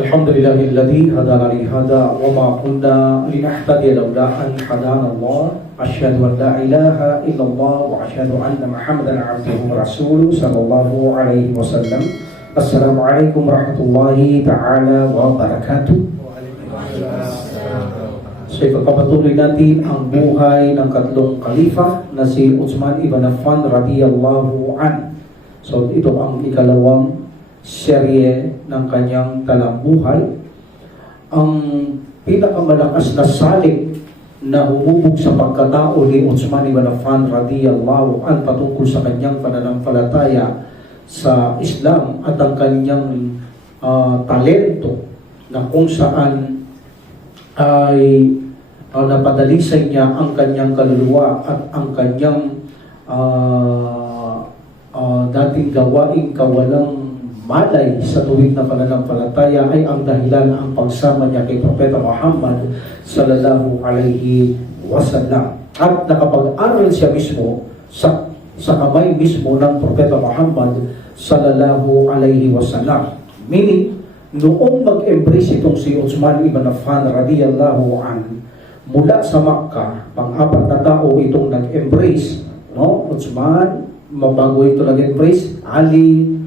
Alhamdulillahilladzi hadana li hada wa ma kunna linahtadiya laula an hadana Allah. Asyhadu an la ilaha illallah wa asyhadu anna Muhammadan abduhu wa rasuluhu sallallahu alaihi wasallam. Assalamualaikum warahmatullahi taala wabarakatuh. So ipagpapatuloy natin ang buhay ng katlong kalifa na si Uthman ibn Affan radiyallahu an. So ito ang ikalawang serye ng kanyang talambuhay. Ang pinakamalakas na salik na humubog sa pagkatao ni Uthman ibn Affan radiyallahu an patungkol sa kanyang pananampalataya sa Islam at ang kanyang talento na kung saan ay napadalisay niya ang kanyang kaluluwa at ang kanyang dating gawaing kawalang malay sa tuwid na pananampalataya ay ang dahilan ang pagsama niya kay Propeta Muhammad sallallahu alaihi wasallam. At nakapag-aral siya mismo sa kamay mismo ng Propeta Muhammad sallallahu alaihi wasallam. Meaning, noong mag-embrace itong si Uthman ibn Affan radiyallahu an mula sa Makkah, pang-apat na tao itong nag-embrace, no? Uthman, mabago ito nag-embrace, Ali,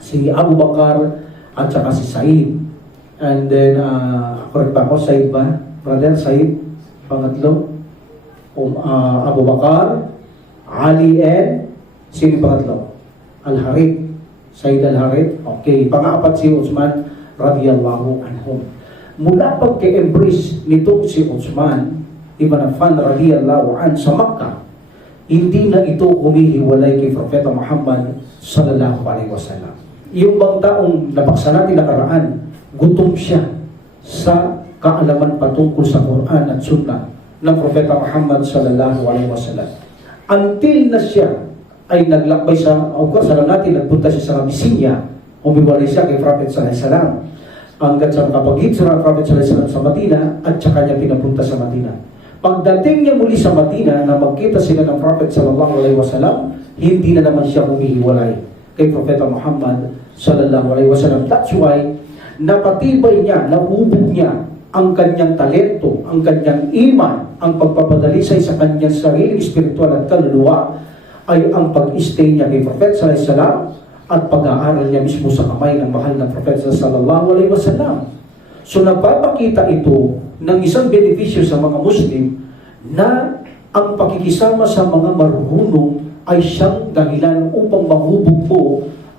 si Abu Bakar at saka si Said. And then correct ba ako, Said ba? Brother Said, pangatlo, Abu Bakar, Ali, and sino pangatlo? Al-Harith, Said Al-Harith. Okay, pang-apat si Uthman radiyallahu anhum. Mula pagka-embrace nito si Uthman ibn Affan radiyallahu an sa Makkah, hindi na ito humihiwalay kay Propeta Muhammad sallallahu alaihi wasallam. Yung bang taong nabaksa natin nakaraan, gutom siya sa kaalaman patungkol sa Quran at Sunnah ng Propeta Muhammad sallallahu alaihi wasallam. Until na siya ay naglakbay sa, of course, alam natin, nagpunta siya sa Abyssinia, humiwalay siya kay Prophet sallallahu alaihi wasallam. Hanggat sa nakapag-hit sa Prophet sallallahu alaihi wasallam sa Madina at saka niya pinapunta sa Madina. Pagdating niya muli sa Madina na magkita sila ng Prophet sallallahu alaihi wasallam, hindi na naman siya humihiwalay kay Propeta Muhammad sallallahu alaihi wasallam. That's why napatibay niya, nahubog niya ang kanyang talento, ang kanyang iman, ang pagpapadalisay sa kanyang sariling espiritual at kaluluwa ay ang pag-stay niya kay Prophet sallallahu alaihi wasallam at pag-aaral niya mismo sa kamay ng mahal na Prophet sallallahu alaihi wasallam. So nagpapakita ito ng isang benepisyo sa mga Muslim na ang pakikisama sa mga marunong ay siyang dahilan upang mahubog mo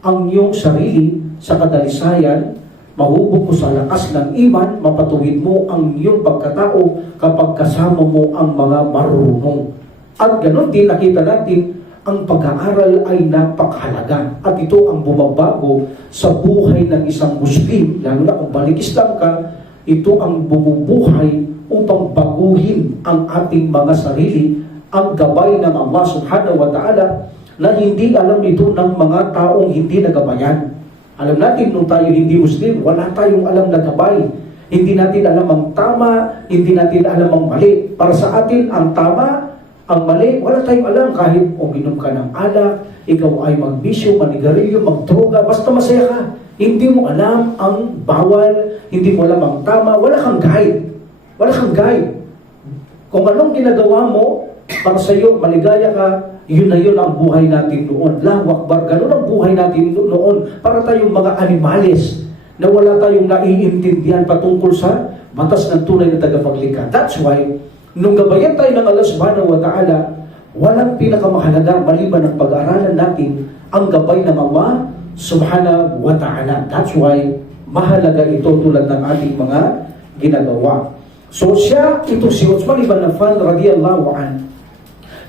ang iyong sarili sa kadalisayan, mahubog mo sa lakas ng iman, mapatuwid mo ang iyong pagkatao kapag kasama mo ang mga marunong. At ganon din nakita natin ang pag-aaral ay napakahalaga at ito ang bumabago sa buhay ng isang Muslim, lalo na kung balik Islam ka. Ito ang bumubuhay upang baguhin ang ating mga sarili, ang gabay ng Allah subhanahu wa ta'ala na hindi alam ito ng mga taong hindi nagabayan. Alam natin, nung tayo hindi Muslim, wala tayong alam na gabay. Hindi natin alam ang tama, hindi natin alam ang mali. Para sa atin, ang tama, ang mali, wala tayong alam. Kahit uminom ka ng alak, ikaw ay magbisyo, manigarilyo, magdroga, basta masaya ka. Hindi mo alam ang bawal, hindi mo alam ang tama, wala kang guide. Wala kang guide. Kung anong ginagawa mo, para sa iyo, maligaya ka, yun na yun ang buhay natin noon. Allahu Akbar, ganun ang buhay natin noon. Para tayong mga animales na wala tayong naiintindihan patungkol sa batas ng tunay na tagapaglikha. That's why, nung gabayan tayo ng Allah subhanahu wa ta'ala, walang pinakamahalaga maliban ng pag-aaralan natin ang gabay ng Allah subhanahu wa ta'ala. That's why mahalaga ito tulad ng ating mga ginagawa. So siya, ito si Uthman ibn Affan radiyallahu an,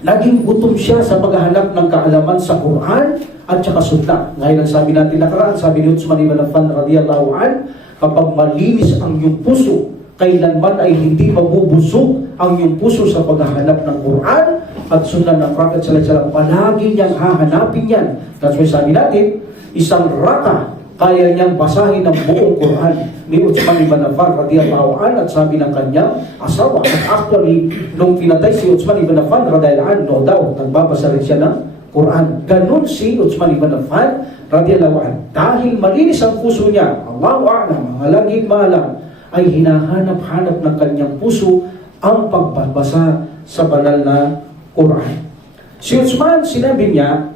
naging gutom siya sa paghahanap ng kaalaman sa Quran at saka Sunnah. Ngayon ang sabi natin nakaraan, sabi ni Uthman ibn Affan radiyallahu an, kapag malinis ang iyong puso, kailanman ay hindi mabubusog ang iyong puso sa paghahanap ng Quran at Sunnah ng Prophet sallallahu alaihi wasallam. Palagi niyang hahanapin yan. That's why sabi natin, isang raka kaya niyang basahin ng buong Quran ni Uthman ibn Affan radiyallahu an, at sabi ng kanyang asawa. At actually, nung pinatay si Uthman ibn Affan radiyallahu an, no doubt, nagbabasa rin siya ng Quran. Ganun si Uthman ibn Affan radiyallahu anhu, dahil malinis ang puso niya, Allahu a'lam, mga langit maalam, ay hinahanap-hanap ng kanyang puso ang pagbabasa sa banal na Quran. Si Uthman, sinabi niya,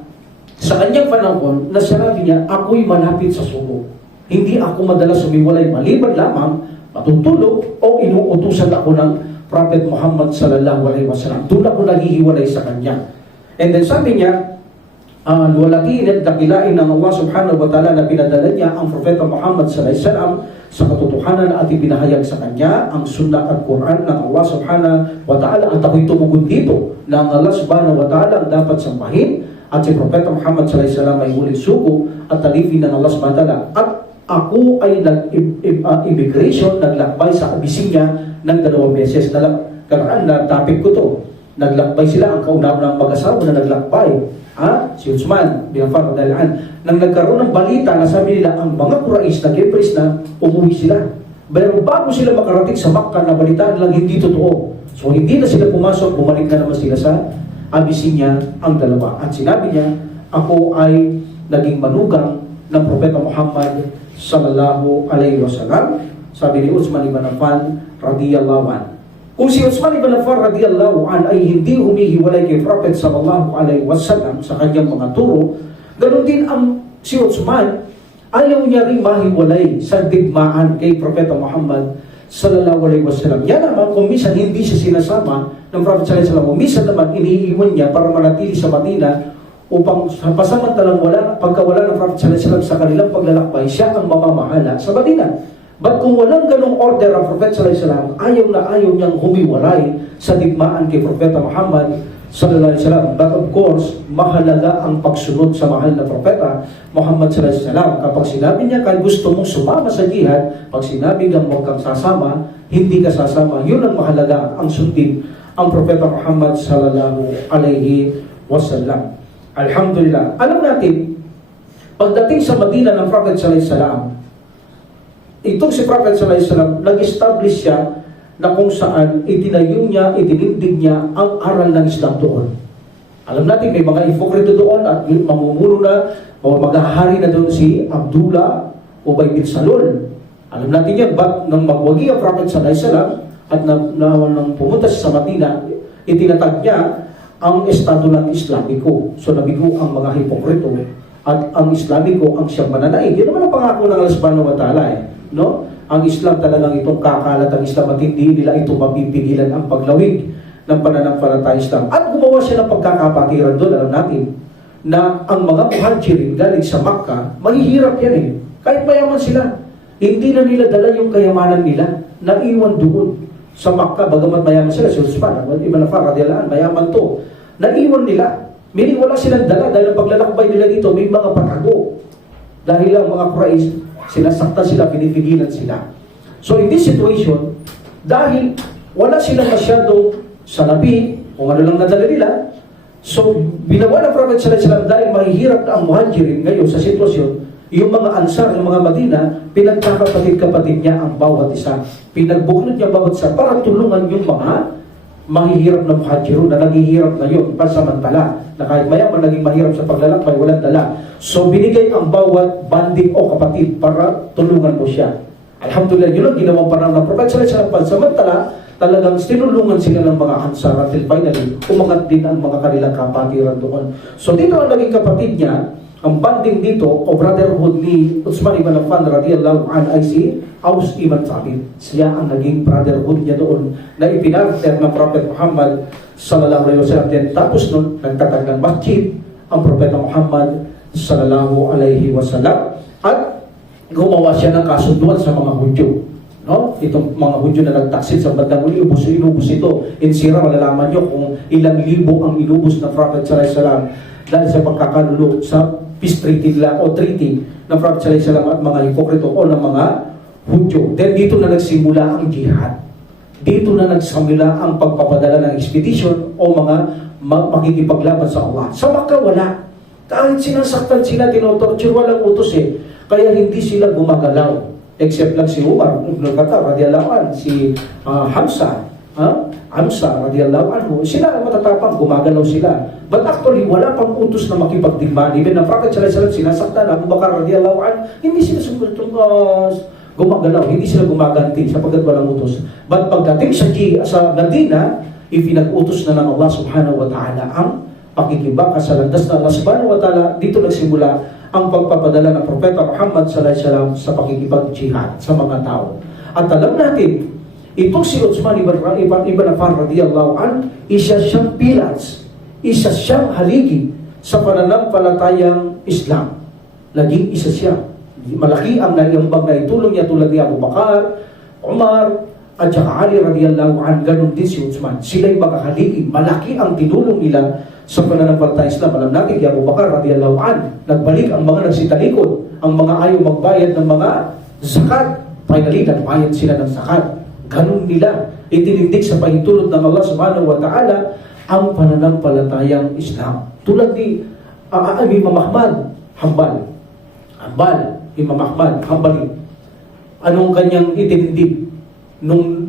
sa kanyang panahon, na sinabi niya, ako'y malapit sa sugo. Hindi ako madalas sumiwalay, maliban lamang matutulog o inuutusan ako ng Prophet Muhammad sallallahu alaihi wasallam. Doon ako naghihiwalay sa kanya. And then sabi niya, luwalatiin at dakilain ng Allah subhanahu wa ta'ala na pinadala niya ang Propeta Muhammad sallallahu alaihi wasallam sa katotohanan at ipinahayag sa kanya ang sunnah at Quran ng Allah subhanahu wa ta'ala, at ako'y tumugon dito na ang Allah subhanahu wa ta'ala ang dapat sambahin at si Propeta Muhammad sallallahu alaihi wasallam ay huling sugo at talipin ng Allah subhanahu wa ta'ala. At ako ay nag-immigration, naglakbay sa Abyssinia ng 2 beses. Karaan na topic ko to. Naglakbay sila, ang kauna-unang mag-asawa na naglakbay. Si Uthman bin Affan radhiyallahu anhu. Nang nagkaroon ng balita na sabi nila, ang mga Quraysh nag-embrace na, umuwi sila. Pero bago sila makarating sa Makkah, na balitaan lang hindi totoo. So hindi na sila pumasok, bumalik na naman sila sa Abyssinia ang dalawa. At sinabi niya, ako ay naging manugang ng Propeta Muhammad sallallahu alaihi wasallam. Sabi ni Uthman ibn Affan radhiyallahu anhu. Kung si Uthman ibn Affan radhiyallahu anhu ay hindi humihiwalay kay Prophet sallallahu alaihi wasallam sa kanyang mga turo, ganoon din ang si Uthman, ayaw niya rin mahiwalay sa digmaan kay Propeta Muhammad sallallahu alaihi wasallam. Yan naman kung minsan hindi siya sinasama ng Prophet sallallahu alaihi wasallam, minsan naman iniiwan niya para manatili sa Madina upang pasamantalang pagkawala ng Prophet sallallahu alaihi wasallam sa kanilang paglalakbay, siya ang mamamahala sa Madina. But kung walang ganong order ang Prophet sallallahu alaihi wasallam, ayaw niyang humiwalay sa digmaan kay Propeta Muhammad sallallahu alaihi wasallam. But of course, mahalaga ang pagsunod sa mahal na Propeta Muhammad sallallahu alaihi wasallam. Kapag sinabi niya kay gusto mong sumama sa jihad, pag sinabi kang huwag kang sasama, hindi ka sasama, yun ang mahalaga, ang sundin ang Propeta Muhammad sallallahu alaihi wasallam. Alhamdulillah. Alam natin, pagdating sa Madina ng Prophet sallallahu alaihi wasallam, itong si Prophet sallallahu alaihi wasallam, nag-establish siya na kung saan itinayo niya, itinindig niya ang aral ng Islam doon. Alam natin, may mga hipokrito doon at mamumuno na o maghahari na doon si Abdullah Ubay bin Salul. Alam natin yan, but nang magwagi ang Prophet sallallahu alaihi wasallam at nang pumunta sa Madina, itinatag niya ang estado ng Islamiko. So nabigo ang mga hipokrito at ang Islamiko ang siyang mananaig. Yan naman ang pangako ng Allah subhanahu wa ta'ala no? Ang Islam talagang itong kakalat ang Islam at hindi nila ito mapipigilan ang paglawig ng pananampalataya Islam. At gumawa siya ng pagkakapatiran doon. Alam natin na ang mga muhajirin galing sa Makkah, mahihirap yan Kahit mayaman sila, hindi na nila dala yung kayamanan nila, naiwan doon sa Makkah, bagamat mayaman sila, si Uthman ibn Affan radhiyallahu anhu, mayaman to. Naiwan nila. Meaning wala silang dala dahil ang paglalakbay nila dito may mga patago. Dahil ang mga Quraysh, sinasaktan sila, pinipigilan sila. So in this situation, dahil wala silang masyadong salapi, kung ano lang nadala nila, so binawa ng Prophet sallallahu alaihi wasallam dahil mahihirap na ang muhajirin ngayon sa sitwasyon, yung mga ansar, yung mga Madina, pinagkakapatid-kapatid niya ang bawat isa. Pinagbuknod niya bawat isa para tulungan yung mga mahihirap na muhajirun na naghihirap na yun pansamantala. Na kahit mayaman naging mahirap sa paglalakbay, walang dala. So binigay ang bawat banding o kapatid para tulungan mo siya. Alhamdulillah, yun ang ginawang panahon ng Prophet sallallahu alaihi wasallam. Pansamantala, talagang tinulungan sila ng mga ansar until finally, umangat din ang mga kanilang kapatiran doon. So dito ang naging kapatid niya, ang banding dito o brotherhood ni Uthman ibn Affan radhiyallahu anhu ay si Aus ibn Thabit. Siya ang naging brotherhood niya doon na ipinarter ng Prophet Muhammad sallallahu alaihi wasallam. Then tapos nun, nagtatag ng masjid ang Propeta Muhammad sallallahu alaihi wasallam at gumawa siya ng kasunduan sa mga Hudyo. No? Itong mga Hudyo na nagtaksil sa bandang uli, inubos ito. In Sira, malalaman nyo kung ilang libo ang inubos ng Prophet sallallahu alaihi wasallam dahil sa pagkakalulo sa peace treaty nila o treaty ng Prophet sallallahu alaihi wasallam at mga hipokrito o ng mga Hudyo. Then dito na nagsimula ang jihad. Dito na nagsimula ang pagpapadala ng expedition o mga makikipaglaban sa Allah. Sa Makkah wala. Kahit sinasaktan sila, tinotorture, walang utos Kaya hindi sila gumagalaw. Except lang si Umar ibn Khattab radhiyallahu anhu, si Hamza, Amsa radiyallahu anhu, sila ang matatapang, gumagalaw sila. But actually, wala pang utos na makipagdigmaan. Even ang Prophet sallallahu alaihi wasallam, sinasaktan Abu Bakar radiyallahu anhu, hindi sila gumagalaw, hindi sila gumaganti sapagkat walang utos. But pagdating sa Medina, ipinag-utos na ng Allah subhanahu wa ta'ala ang pakikibaka sa landas ng Allah subhanahu wa ta'ala. Dito nagsimula ang pagpapadala ng Propeta Muhammad sallallahu alaihi wasallam sa pakikipag-jihad sa mga tao. At alam natin, itong si Uthman ibn Affan radiyallahu anhu, isa siyang pillars, isa siyang haligi sa pananampalatayang Islam. Naging isa siya. Malaki ang naiambag na itulong niya tulad ni Abu Bakar, Umar, at saka Ali radiyallahu anhu. Ganon din si Uthman. Sila'y makahaligi. Malaki ang tinulong nila sa pananampalatayang Islam. Alam natin, Abu Bakar radiyallahu anhu, nagbalik ang mga nagsitalikod, ang mga ayaw magbayad ng mga zakat. Finally, nagbayad sila ng zakat. Ganun nila itinindig sa pahintulot ng Allah subhanahu wa ta'ala ang pananampalatayang Islam. Tulad ni Imam Ahmad Hanbal, Imam Ahmad Hanbali. Anong kanyang itinindig? Nung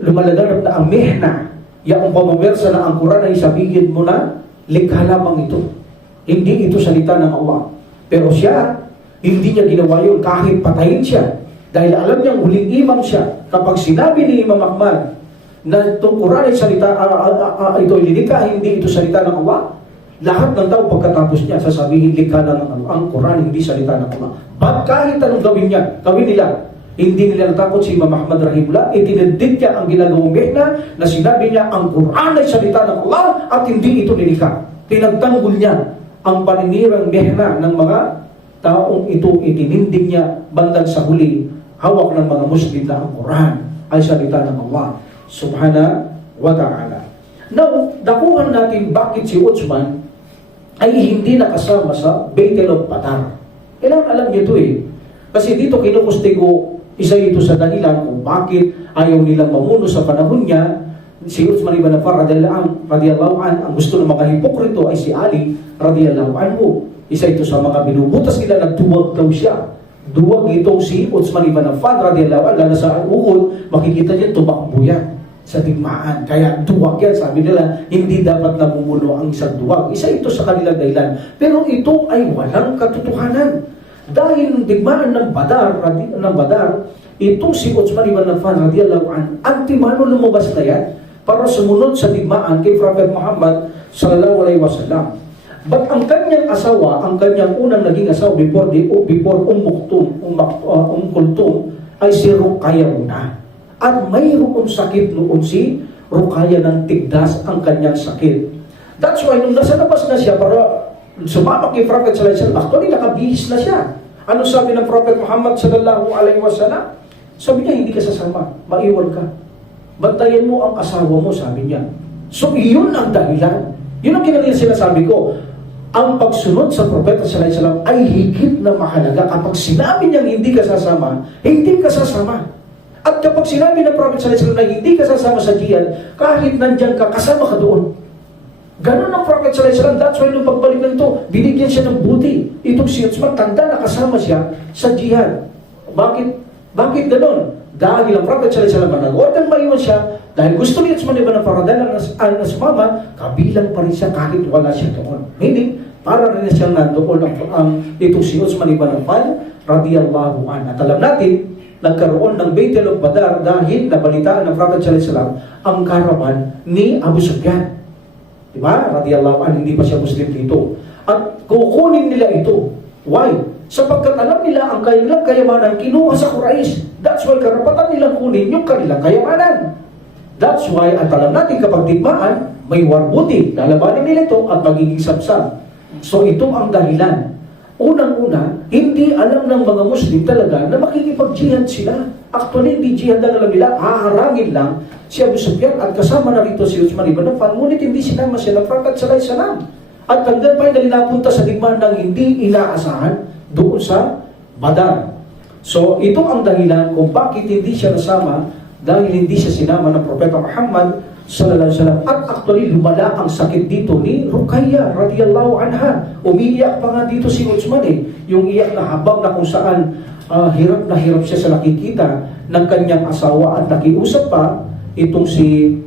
lumalaganap na ang mihna, yaong pamawersa na ang Quran ay sabihin mo na, likha lamang ito. Hindi ito salita ng Allah. Pero siya, hindi niya ginawa yun kahit patayin siya. Dahil alam niyang huling imam siya. Kapag sinabi ni Imam Ahmad na itong Quran ay salita, ito ay linika, hindi ito salita ng Allah, lahat ng tao pagkatapos niya sasabihin likha na ng Allah. Ang Quran hindi salita ng Allah. But kahit anong gawin nila, hindi nila natakot si Imam Ahmad rahimullah, itinandig niya ang ginagawang mihna na sinabi niya ang Quran ay salita ng Allah at hindi ito linika. Pinagtanggol niya ang paninirang mihna ng mga taong ito, itinindig niya bandang sa huli, hawak ng mga Muslim na ang Quran ay salita ng Allah subhanahu wa ta'ala. Now, dakuhan natin bakit si Uthman ay hindi nakasama sa Battle of Badr. Kailangan alam niyo ito Kasi dito kinukustigo, isa ito sa dahilan kung bakit ayaw nilang mamuno sa panahon niya. Si Uthman ibn Affan radiyallahu anhu, ang gusto ng mga hipokrito ay si Ali radiyallahu anhu. Isa ito sa mga binubutas nila na duwag daw siya. Duwag itong si Uthman ibn Affan radiyallahu anhu, lalo sa Uhud, makikita niya tumakbo yan sa digmaan. Kaya duwag yan, sabi nila, hindi dapat namumuno ang isang duwag. Isa ito sa kanilang dahilan. Pero ito ay walang katotohanan. Dahil ng digmaan ng Badar, itong si Uthman ibn Affan radiyallahu anhu, antimano lumabas na yan para sumunod sa digmaan kay Prophet Muhammad sallallahu alaihi wasallam. But ang kanyang asawa, ang kanyang unang naging asawa before Kulthum ay si Ruqayya muna. At mayroong sakit noon si Ruqayya ng tigdas ang kanyang sakit. That's why nung nasa labas na siya para sumama kay Prophet sallallahu alaihi wasallam, actually nakabihis na siya. Ano sabi ng Prophet Muhammad sallallahu alaihi wasallam? Sabi niya, hindi ka sasama, maiwan ka. Bantayan mo ang asawa mo, sabi niya. So iyon ang dahilan. Yun ang kinanil sinasabi ko. Ang pagsunod sa Propeta sallallahu alaihi wasallam ay higit na mahalaga. Kapag sinabi niyang hindi ka sasama, hindi ka sasama. At kapag sinabi ng Prophet sallallahu alaihi wasallam na hindi ka sasama sa jihad, kahit nandyan ka, kasama ka doon. Ganon ang Prophet sallallahu alaihi wasallam. That's why nung pagbalik na ito, binigyan siya ng buti. Itong si Uthman, tanda na kasama siya sa jihad. Bakit ganon? Dahil ang Prophet sallallahu alaihi wasallam nag-order maiwan siya, dahil gusto ni Uthman ibn Affan na sumama, kabilang pa rin siya kahit wala siya doon. Meaning, para rin siyang nandoon itong si Uthman ibn Affan radiyallahu anhu. At alam natin, nagkaroon ng Battle of Badr dahil nabalitaan ng Prophet sallallahu alaihi wasallam ang karawan ni Abu Sufyan. Diba? Radiyallahu anhu, hindi pa siya Muslim dito. At kukunin nila ito. Why? Sapagkat alam nila ang kanilang kayamanan kinuha sa Quraysh. That's why karapatan nilang kunin yung kanilang kayamanan. That's why, at alam natin kapag digmaan, may war booty. Lalabanin nila ito at magiging sabsab. So ito ang dahilan. Unang-una, hindi alam ng mga Muslim talaga na makikipag-jihad sila. Actually, hindi jihad ang alam nila, haharangin lang si Abu Sufyan at kasama na rito si Uthman ibn Affan, ngunit hindi sinama siya ng Prophet sallallahu alaihi wasallam. At hanggang pa nila napunta sa digmaan ng hindi inaasahan doon sa Badr. So, ito ang dahilan kung bakit hindi siya nasama dahil hindi siya sinama ng Propeta Muhammad sallallahu alaihi wasallam. At actually, lumala ang sakit dito ni Ruqayya radiyallahu anha. Umiiyak pa nga dito si Uthman yung iyak na habang na kung saan hirap na hirap siya sa nakikita ng kanyang asawa at nakiusap pa itong si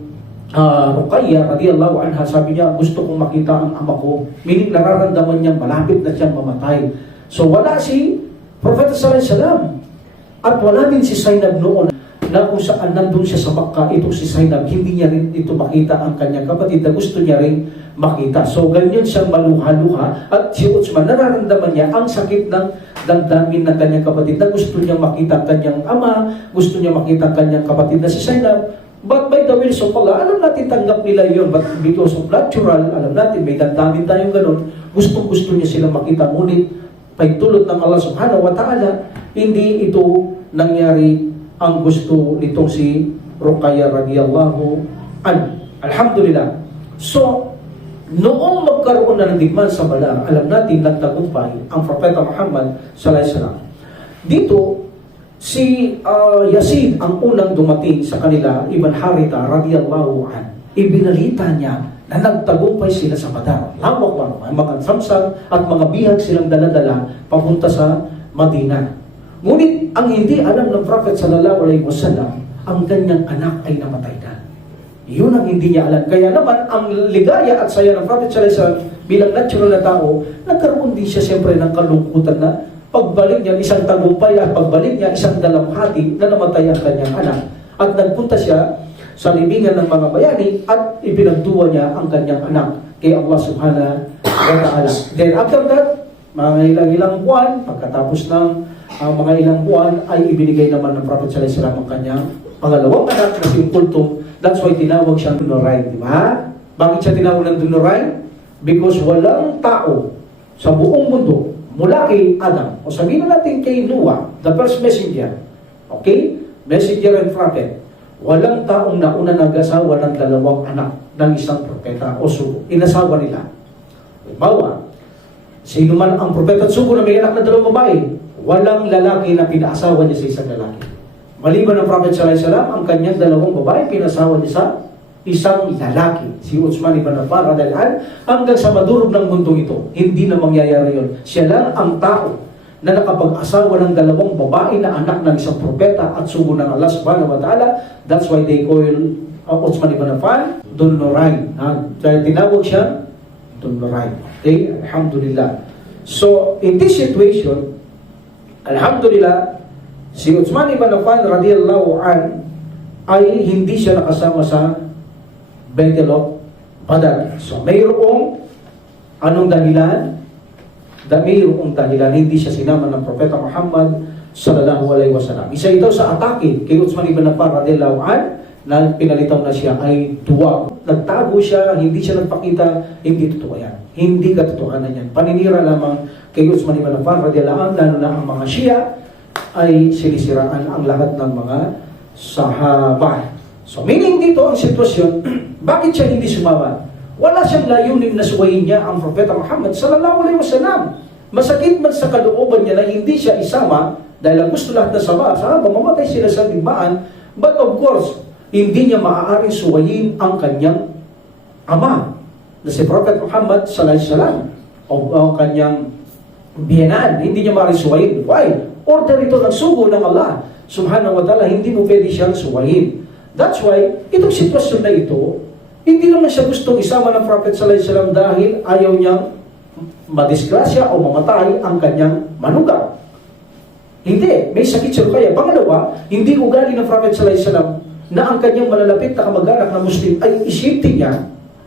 Ruqayya radiyallahu anha, sabi niya, gusto kong makita ang ama ko. Meaning nararamdaman niya malapit na siyang mamatay. So wala si Prophet sallallahu alaihi wasallam at wala din si Zainab noon na kung saan nandun siya sa Makkah, itong si Zainab, hindi niya rin ito makita ang kanyang kapatid na gusto niya rin makita. So ganyan siyang maluha-luha at si Uthman nararamdaman niya ang sakit ng damdamin ng kanyang kapatid na gusto niya makita ang kanyang ama, gusto niya makita ang kanyang kapatid na si Zainab. But by the will of Allah, alam natin tanggap nila yun. But because of natural, alam natin may damdamin tayong ganun, gustong-gusto niya silang makita. Ngunit pagtulot ng Allah subhanahu wa ta'ala, hindi ito nangyari ang gusto nitong si Ruqayya radiyallahu anha. Alhamdulillah. So, noong magkaroon na ng digmaan sa Badar, alam natin nagtagumpay ang Propeta Muhammad sallallahu alaihi wasallam. Dito, si Yazid ang unang dumating sa kanila, Ibn Haritha radiyallahu anhu. Ibinalita niya na nagtagumpay sila sa Badar. Lawak ba naman, mga samsam at mga bihag silang daladala papunta sa Madina. Ngunit ang hindi alam ng Prophet sallallahu alaihi wasallam, ang kanyang anak ay namatay na. Yun ang hindi niya alam. Kaya naman, ang ligaya at saya ng Prophet sallallahu alaihi wasallam bilang natural na tao, nagkaroon din siya siyempre ng kalungkutan na pagbalik niya isang tagumpay at pagbalik niya isang dalamhati na namatay ang kanyang anak. At nagpunta siya sa libingan ng mga bayani at ipinagtuwa niya ang kanyang anak kay Allah subhanahu wa ta'ala. Then after that, mga ilang buwan, pagkatapos ng mga ilang buwan, ay ibinigay naman ng Prophet sallallahu alaihi wasallam ang kanyang pangalawang anak na si Kulthum. That's why tinawag siyang Dunuray, di ba? Bakit siya tinawag ng Dunuray? Because walang tao sa buong mundo mula kay Adam, o sabihin natin kay Noah, the first messenger, okay? Messenger and prophet. Walang taong nauna nag-asawa ng dalawang anak ng isang propeta o sugo. Inasawa nila. Bawa, sino man ang propeta at sugo na may anak na dalawang babae, walang lalaki na pinaasawa niya sa isang lalaki. Maliban ng Prophet sallallahu alaihi wasallam, ang kanyang dalawang babae, pinasawa niya sa isang lalaki, si Uthman ibn Affan radhiyallahu anhu, hanggang sa madurog ng mundong ito. Hindi na mangyayari yun. Siya lang ang tao na nakapag-asawa ng dalawang babae na anak ng isang propeta at sugo ng Allah subhanahu wa ta'ala. That's why they call Uthman ibn Affan Dunuray. Tinawag siya Dunuray. Okay? Alhamdulillah. So, in this situation, alhamdulillah, si Uthman ibn Affan radhiyallahu anhu ay hindi siya nakasama sa Battle of Badar. So, mayroong anong dahilan? Mayroong dahilan, hindi siya sinama ng Propeta Muhammad sallallahu alaihi wasallam. Isa ito sa atake kay Uthman ibn Affan radhiyallahu anhu na pinalitaw na siya ay duwag. Nagtago siya, hindi siya nagpakita, hindi totoo yan. Hindi katotohanan yan. Paninira lamang kay Uthman ibn Affan radhiyallahu anhu, lalo na ang mga Shia ay sinisiraan ang lahat ng mga sahaba. So, meaning dito ang sitwasyon, bakit siya hindi sumama? Wala siyang layunin na suwayin niya ang Propeta Muhammad sallallahu alaihi wasallam. Masakit man sa kalooban niya na hindi siya isama dahil ang gusto lahat na sahaba, mamatay sila sa digmaan. But of course, hindi niya maaaring suwayin ang kanyang ama na si Prophet Muhammad sallallahu alaihi wasallam o kanyang biyenan. Hindi niya maaaring suwayin. Why? Order ito ng sugo ng Allah subhanahu wa ta'ala, hindi mo pwede siyang suwayin. That's why, itong sitwasyon na ito, hindi naman siya gustong isama ng Prophet sallallahu alaihi wasallam dahil ayaw niyang madisgrasya o mamatay ang kanyang manugang. Hindi, may sakit siya kaya. Pangalawa, hindi ugali ng Prophet sallallahu alaihi wasallam na ang kanyang malalapit na kamag-anak na Muslim ay isipin niya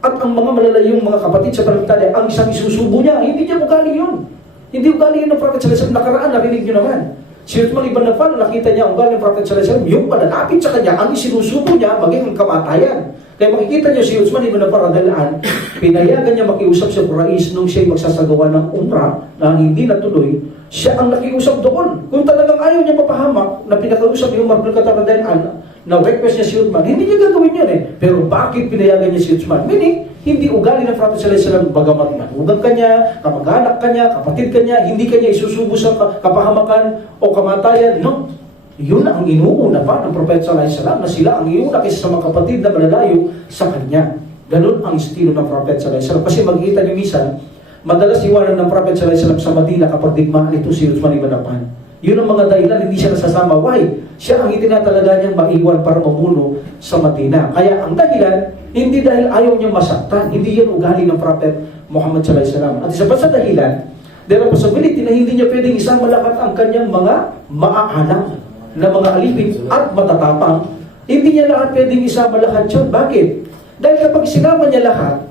at ang mga malalayong mga kapatid sa panagtala ang isang isusubo niya. Hindi niya ugali yun. Hindi ugali yun ng Prophet sallallahu alaihi wasallam. Nakaraan, narinig niyo naman. Si Uthman ibn Affan, nakita niya ang ugali ng Prophet sallallahu alaihi wasallam, yung malalapit sa kanya, ang isinusubo niya, maging ang kamatayan. Kaya makikita niyo si Uthman ibn Affan radhiyallahu anhu, pinayagan niya makiusap sa Quraysh nung siya'y magsasagawa ng umrah na hindi natuloy, siya ang nakiusap doon. Kung talagang ayaw niya mapahamak, na pinakausap yung Umar bin Khattab radhiyallahu anhu, na request niya si Uthman, hindi niya gagawin yan eh. Pero bakit pinayagan niya si Uthman? Meaning, hindi ugali ng Prophet sallallahu alaihi wasallam bagamat manugang kanya, kamag-anak kanya, kapatid kanya, hindi kanya isusubo sa kapahamakan o kamatayan. No. Yun ang inuuna pa ng Prophet sallallahu alaihi wasallam na sila ang iuna kaysa sa mga kapatid na malalayo sa kanya. Ganun ang estilo ng Prophet sallallahu alaihi wasallam. Kasi magkita niyo minsan, madalas iwanan ng Prophet sallallahu alaihi wasallam sa Madina kapag digmaan ito si Uthman ibn Affan. Yun ang mga dahilan, hindi siya nasasama. Why? Siya ang itinatalaga niyang maiwan para mamuno sa Madina. Kaya ang dahilan, hindi dahil ayaw niyang masaktan. Hindi yan ugali ng Prophet Muhammad sallallahu alaihi wasallam. At isa pa sa dahilan, there are possibility na hindi niya pwedeng isama lahat ang kanyang mga maaanak na mga alipin at matatapang. Hindi niya lahat pwedeng isama lahat yun. Bakit? Dahil kapag sinama niya lahat,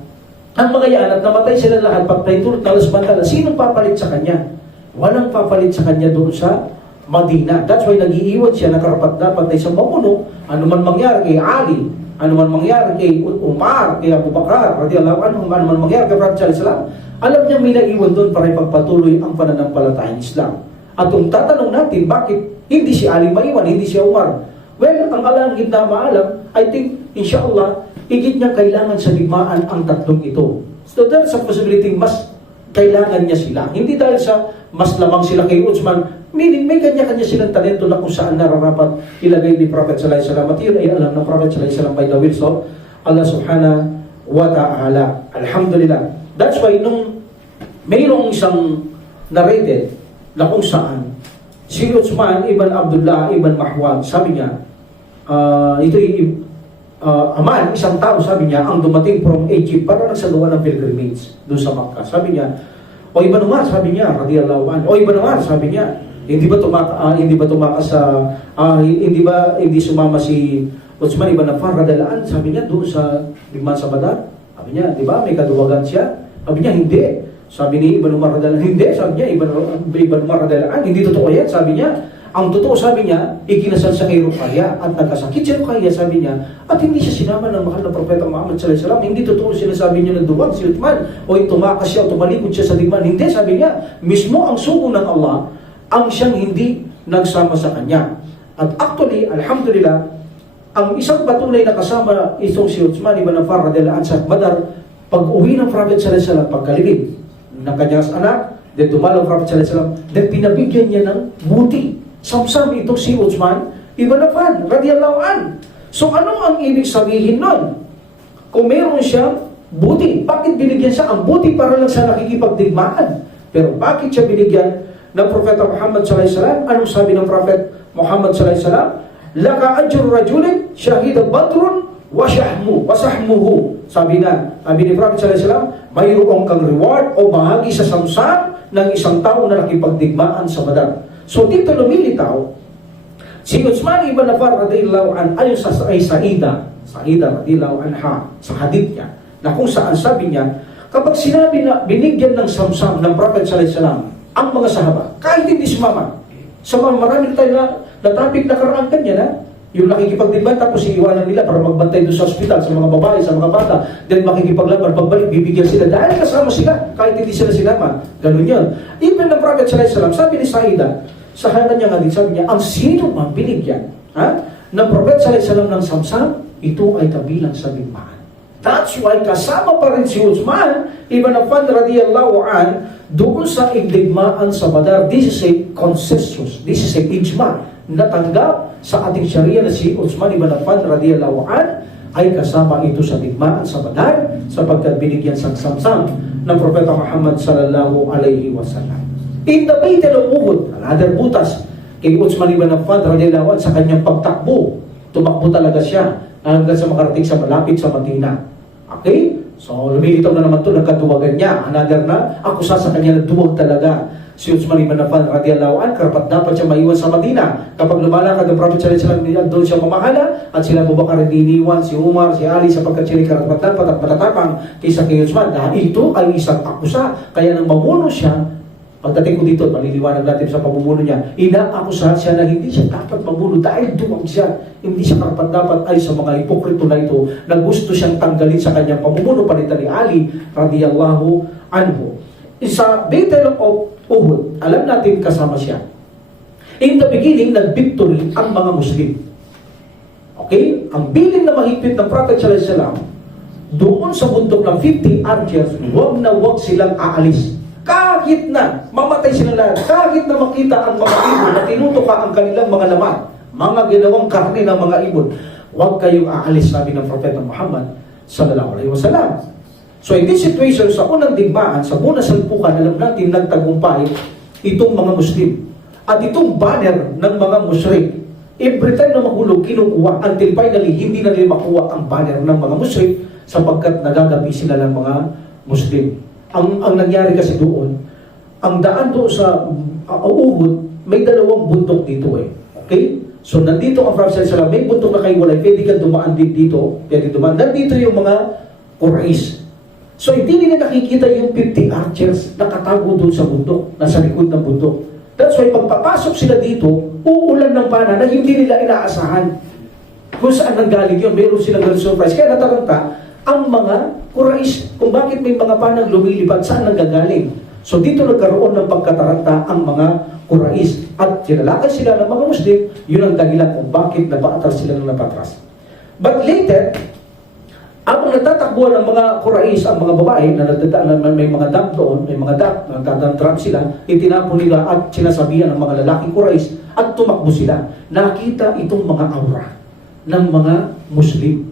ang mga yan at namatay sila lahat, pagpay tulot na lasbantala, sinong papalit sa kanya? Walang papalit sa kanya doon sa Madina. That's why nag-iiwan siya na karapat-dapat na isang mamuno, anuman mangyari kay Ali, anuman mangyari kay Umar, kay Abu Bakar, anuman mangyari kay Prophet sallallahu alaihi wasallam, alam niya may naiwan doon para ipagpatuloy ang pananampalatayang Islam. At kung tatanong natin, bakit hindi si Ali maiwan, hindi si Umar? Well, ang alangin na maalam, I think, inshallah, higit niya kailangan sa digmaan ang tatlong ito. So there's a possibility mas kailangan niya sila. Hindi dahil sa mas lamang sila kay Uthman, meaning may kanya-kanya silang talento na kung saan nararapat ilagay ni Prophet sallallahu alaihi wasallam. At yun ay alam ng Prophet sallallahu alaihi wasallam by the will of Allah subhanahu wa ta'ala. Alhamdulillah. That's why nung mayroong isang narrated na kung saan si Uthman ibn Abdullah ibn Mahwad, sabi niya, Aman, isang tao, sabi niya, ang dumating from Egypt para nagsagawa ng pilgrimage doon sa Makkah. Sabi niya, o Ibn Umar, sabi niya, radiyallahu anhu, o Ibn Umar, sabi niya, hindi ba sumama si Uthman ibn Affan radiyallahu anhu, sabi niya, doon sa digmaan sa Badar? Sabi niya, di ba, may kaduwagan siya? Sabi niya, hindi. Sabi ni Ibn Umar radiyallahu anhu, hindi. Sabi niya, Ibn Umar radiyallahu anhu, hindi totoo yan. Sabi niya, ang totoo, sabi niya, ikinasal sa kay Ruqayya at nagkasakit si Ruqayya, sabi niya, at hindi siya sinama ng mahal na Propeta Muhammad sallallahu alaihi wasallam. Hindi totoo sinasabi niya na duwag si Uthman o tumakas siya o tumalikod siya sa digmaan. Hindi, sabi niya, mismo ang sugo ng Allah ang siyang hindi nagsama sa kanya. At actually, alhamdulillah, ang isang patunay na kasama itong si Uthman ibn Affan radhiyallahu anhu sa Badar, pag-uwi ng Prophet sallallahu alaihi wasallam, pagkalibig ng kanyang anak, then dumalaw ang Prophet sallallahu alaihi wasallam, then pinabigyan niya ng buti. Samsam itong si Uthman ibn Affan radiyallahu an. So ano ang ibig sabihin nun? Kung meron siyang buti, bakit binigyan siya ang buti para lang sa nakikipagdigmaan? Pero bakit siya binigyan ng Propeta Muhammad sallallahu alaihi wasallam? Anong sabi ng Prophet Muhammad sallallahu alaihi wasallam? Laka ajru rajulin shahida badrun wa sahmuhu. Sabi ni Prophet sallallahu alaihi wasallam, mayroong kang reward o bahagi sa samsam ng isang tao na nakipagdigmaan sa Badar. So dito lumilitaw, si Uthman ibn Affan radhiyallahu anhu ayon sa Saida radhiyallahu anha sa hadith niya, na kung saan sabi niya, kapag sinabi na binigyan ng samsam ng Prophet sallallahu alaihi wasallam ang mga sahaba, kahit hindi sumama, sa mga maraming tayo na topic na karaan kanya na, yung nakikipagdigmaan tapos iiwanan nila para magbantay doon sa ospital, sa mga babae, sa mga bata, then makikipaglaban, pagbalik, bibigyan sila dahil kasama sila, kahit hindi sila sinama. Ganun yun. Even ng Prophet sallallahu alaihi wasallam, sabi ni Saida, sa kanya nga din, sabi niya, ang sino mang binigyan ng Prophet sallallahu alaihi wasallam ng samsam, ito ay kabilang sa digmaan. That's why kasama pa rin si Uthman ibn Affan radiyallahu an doon sa igdigmaan sa Badar. This is a consensus, this is a ijma na tanggap sa ating Sharia na si Uthman ibn Affan radiyallahu an ay kasama ito sa digmaan sa Badar sapagkat binigyan sa samsam ng Propeta Muhammad sallallahu alaihi wasallam. In the Battle of Uhud, another butas kay Uthman ibn Affan radiyallahu anhu sa kanyang pagtakbo. Tumakbo talaga siya hanggang sa makarating sa malapit sa Madina. Okay? So, lumilitaw na naman ito, nagkatuwagan niya. Another na, akusa sa kanya na duwag talaga si Uthman ibn Affan radiyallahu anhu, karapat dapat siya maiwan sa Madina. Kapag lumalakad ang Prophet sallallahu alaihi wasallam, doon siya mamahala at sila Abu Bakar iniwan, si Umar, si Ali sapagkat sila karapat dapat at matatapang kaysa kay Uthman. Dahil ito ay isang akusa, kaya nang mamuno siya. Pagdating ko dito, maliliwanag natin sa pamumuno niya, inaakusahan siya na hindi siya dapat mamuno dahil duwag siya. Hindi siya karapat-dapat ay sa mga hipokrito na ito na gusto siyang tanggalin sa kanyang pamumuno palitan ni Ali radiyallahu anhu. Sa Battle of Uhud, alam natin kasama siya. In the beginning, nag-victory ang mga Muslim. Okay? Ang bilin na mahigpit ng Prophet sallallahu alaihi wasallam, doon sa bundok ng 50 archers, huwag na huwag silang aalis. Kahit na mamatay sila lahat, kahit na makita ang mga ibon na tinutuka ang kanilang mga laman, mga ginawang karne ng mga ibon, huwag kayong aalis, sabi ng Propeta Muhammad sallallahu alaihi wasallam. So in this situation, sa unang digmaan, sa unang salpukan, alam natin nagtagumpay itong mga Muslim. At itong banner ng mga musyrik, every time na mahulog, kinukuha, until finally, hindi na nila makuha ang banner ng mga musyrik sapagkat nagagabi sila ng mga Muslim. Ang nangyari kasi doon, ang daan doon sa Uhud, may dalawang bundok dito eh. Okay? So nandito ang Prophet sallallahu alaihi wasallam, may bundok na kahiwalay, pwede kang dumaan dito, pwede dumaan. Nandito yung mga Quraysh. So hindi nila nakikita yung 50 archers nakatago doon sa bundok, nasa likod ng bundok. That's why pagpapasok sila dito, uulan ng bana na hindi nila inaasahan. Kung saan nanggaling yun, meron silang surprise. Kaya nataranta ang mga Quraysh kung bakit may mga panang lumilipad, saan nanggagaling. So dito nagkaroon ng pagkataranta ang mga Quraysh at kinalakay sila ng mga Muslim, yun ang dahilan kung bakit napaatras sila ng napatras. But later, ang natatakbuhan ng mga Quraysh, ang mga babae na may mga dam doon, may mga dam, nagtatantrap sila, itinapon nila at sinasabihan ng mga lalaking Quraysh at tumakbo sila. Nakita itong mga aura ng mga Muslim.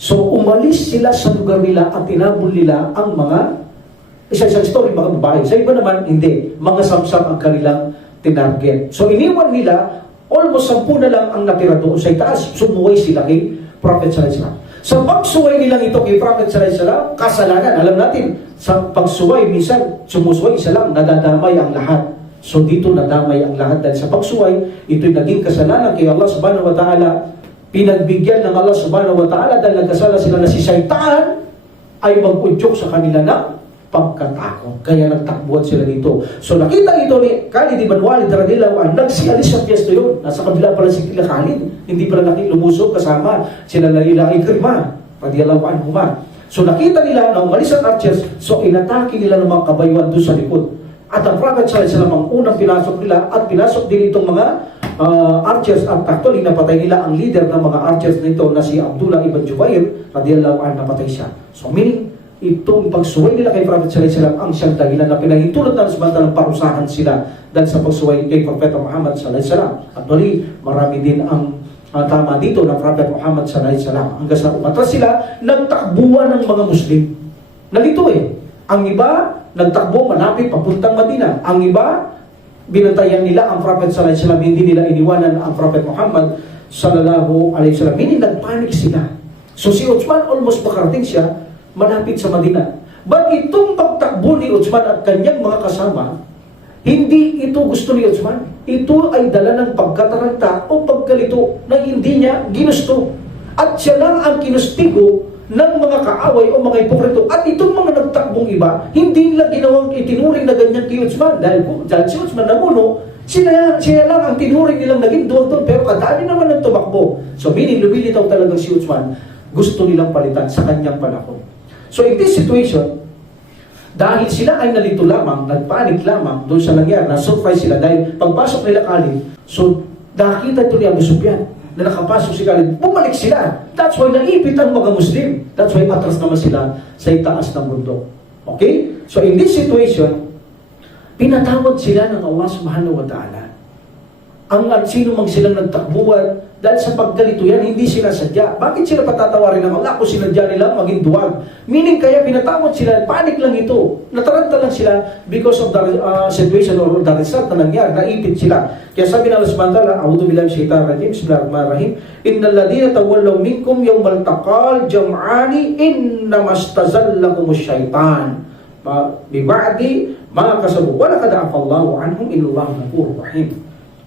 So umalis sila sa lugar nila at tinapon nila ang mga isa-isang story, mga babae. Sa iba naman, hindi. Mga samsam ang kanilang tinarget. So iniwan nila, almost 10 na lang ang natira doon sa itaas. Sumuway sila kay Prophet sallallahu alaihi wasallam. Sa pagsuway nilang ito kay Prophet sallallahu alaihi wasallam, kasalanan. Alam natin, sa pagsuway, minsan sumusuway isa lang, nadadamay ang lahat. So dito nadamay ang lahat dahil sa pagsuway, ito'y naging kasalanan kay Allah subhanahu wa ta'ala. Pinagbigyan ng Allah subhanahu wa ta'ala dahil nagkasala sila na si Shaitan ay mag-udyok sa kanila ng pagkatakot. Kaya nagtakbuhan sila dito. So nakita ito ni Khalid ibn Walid radhiyallahu anhu, nagsialis sa piyesta yun. Nasa kabila pala si Khalid. Hindi pala lumusog kasama sila Layla Ikrimah radhiyallahu anhu. So nakita nila na umalis ang archers, so inatake nila ng mga kabayuan doon sa likod. At ang Prophet sallallahu alaihi wasallam ang unang pinasok nila at pinasok din itong mga archers at actually napatay nila ang leader ng mga archers nito na si Abdullah ibn Jubair radhiyallahu anhu, napatay siya. So meaning, itong pagsuway nila kay Prophet sallallahu alaihi wasallam ang siyang dahilan na pinahintulot ng samantalang parusahan sila dahil sa pagsuway kay Prophet Muhammad sallallahu alaihi wasallam. Actually, marami din ang tama dito ng Prophet Muhammad sallallahu alaihi wasallam. Hanggang sa umatras sila, nagtakbuhan ng mga Muslim. Nalito eh. Ang iba, nagtakbo manapit papuntang Madina. Ang iba, binantayan nila ang Prophet sallallahu alaihi wasallam, hindi nila iniwanan ang Prophet Muhammad sallallahu alaihi wasallam. Hindi nagpanik sila. So si Uthman almost makarating siya malapit sa Madina. But itong pagtakbo ni Uthman at kanyang mga kasama, hindi ito gusto ni Uthman. Ito ay dala ng pagkataranta o pagkalito na hindi niya ginusto. At siya lang ang kinustigo ng mga kaaway o mga hipokrito. At itong mga nagtakbong iba, hindi nila ginawang itinuring na ganyan kay Uthman. Dahil si Uthman namuno, siya lang ang tinuring nilang naging doon. Pero kadami naman ang tumakbo. So meaning, lumilitaw talagang si Uthman, gusto nilang palitan sa kanyang panahon. So in this situation, dahil sila ay nalito lamang, nagpanik lamang doon sa nangyari, na-surprise sila dahil pagpasok nila Khalid, so nakita ito ni Abu Sufyan na nakapasok si Khalid, bumalik sila. That's why naipit ang mga Muslim. That's why atras naman sila sa itaas ng bundok. Okay? So in this situation, pinatawad sila ng Allah subhanahu wa ta'ala. Ang sino mang silang nagtakbuhan, dahil sa pagkalito yan, hindi sila sadya. Bakit sila patatawarin ng Allah kung sinadya nila maging duwag? Meaning kaya pinatawad sila, panik lang ito. Nataranta lang sila because of the situation or the result na nangyari, naipit sila. Kaya sabi ng Allah subhanahu wa ta'ala, A'udhu billahi minasyaitanir rajim, bismillahirrahmanirrahim, Innal ladhina tawallaw minkum yawmal taqal jam'ani innamastazallakumus syaitan. Biba'di ma kasabu wa laqad afallahu anhum illallahu ghafurur rahim.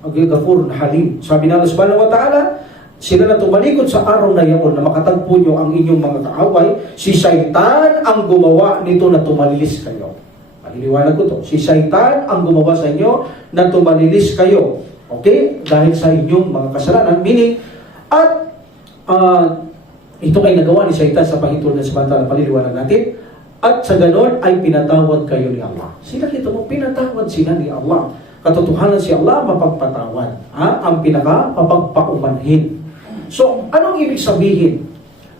Ghafurun Halim. Sabi ng Allah subhanahu wa ta'ala, sila na tumalikod sa araw na iyon na makatagpo nyo ang inyong mga kaaway, si Shaitan ang gumawa nito na tumalilis kayo. Maliliwanag ko to. Si Shaitan ang gumawa sa inyo na tumalilis kayo. Okay? Dahil sa inyong mga kasalanan. Meaning, at ito ay nagawa ni Shaitan sa pahintulot ng samantala, paliliwanag natin. At sa ganon ay pinatawad kayo ni Allah. Sila kita mo, pinatawad sila ni Allah. Katotohanan si Allah mapagpatawad. Ang pinaka-mapagpaumanhin. So, anong ibig sabihin?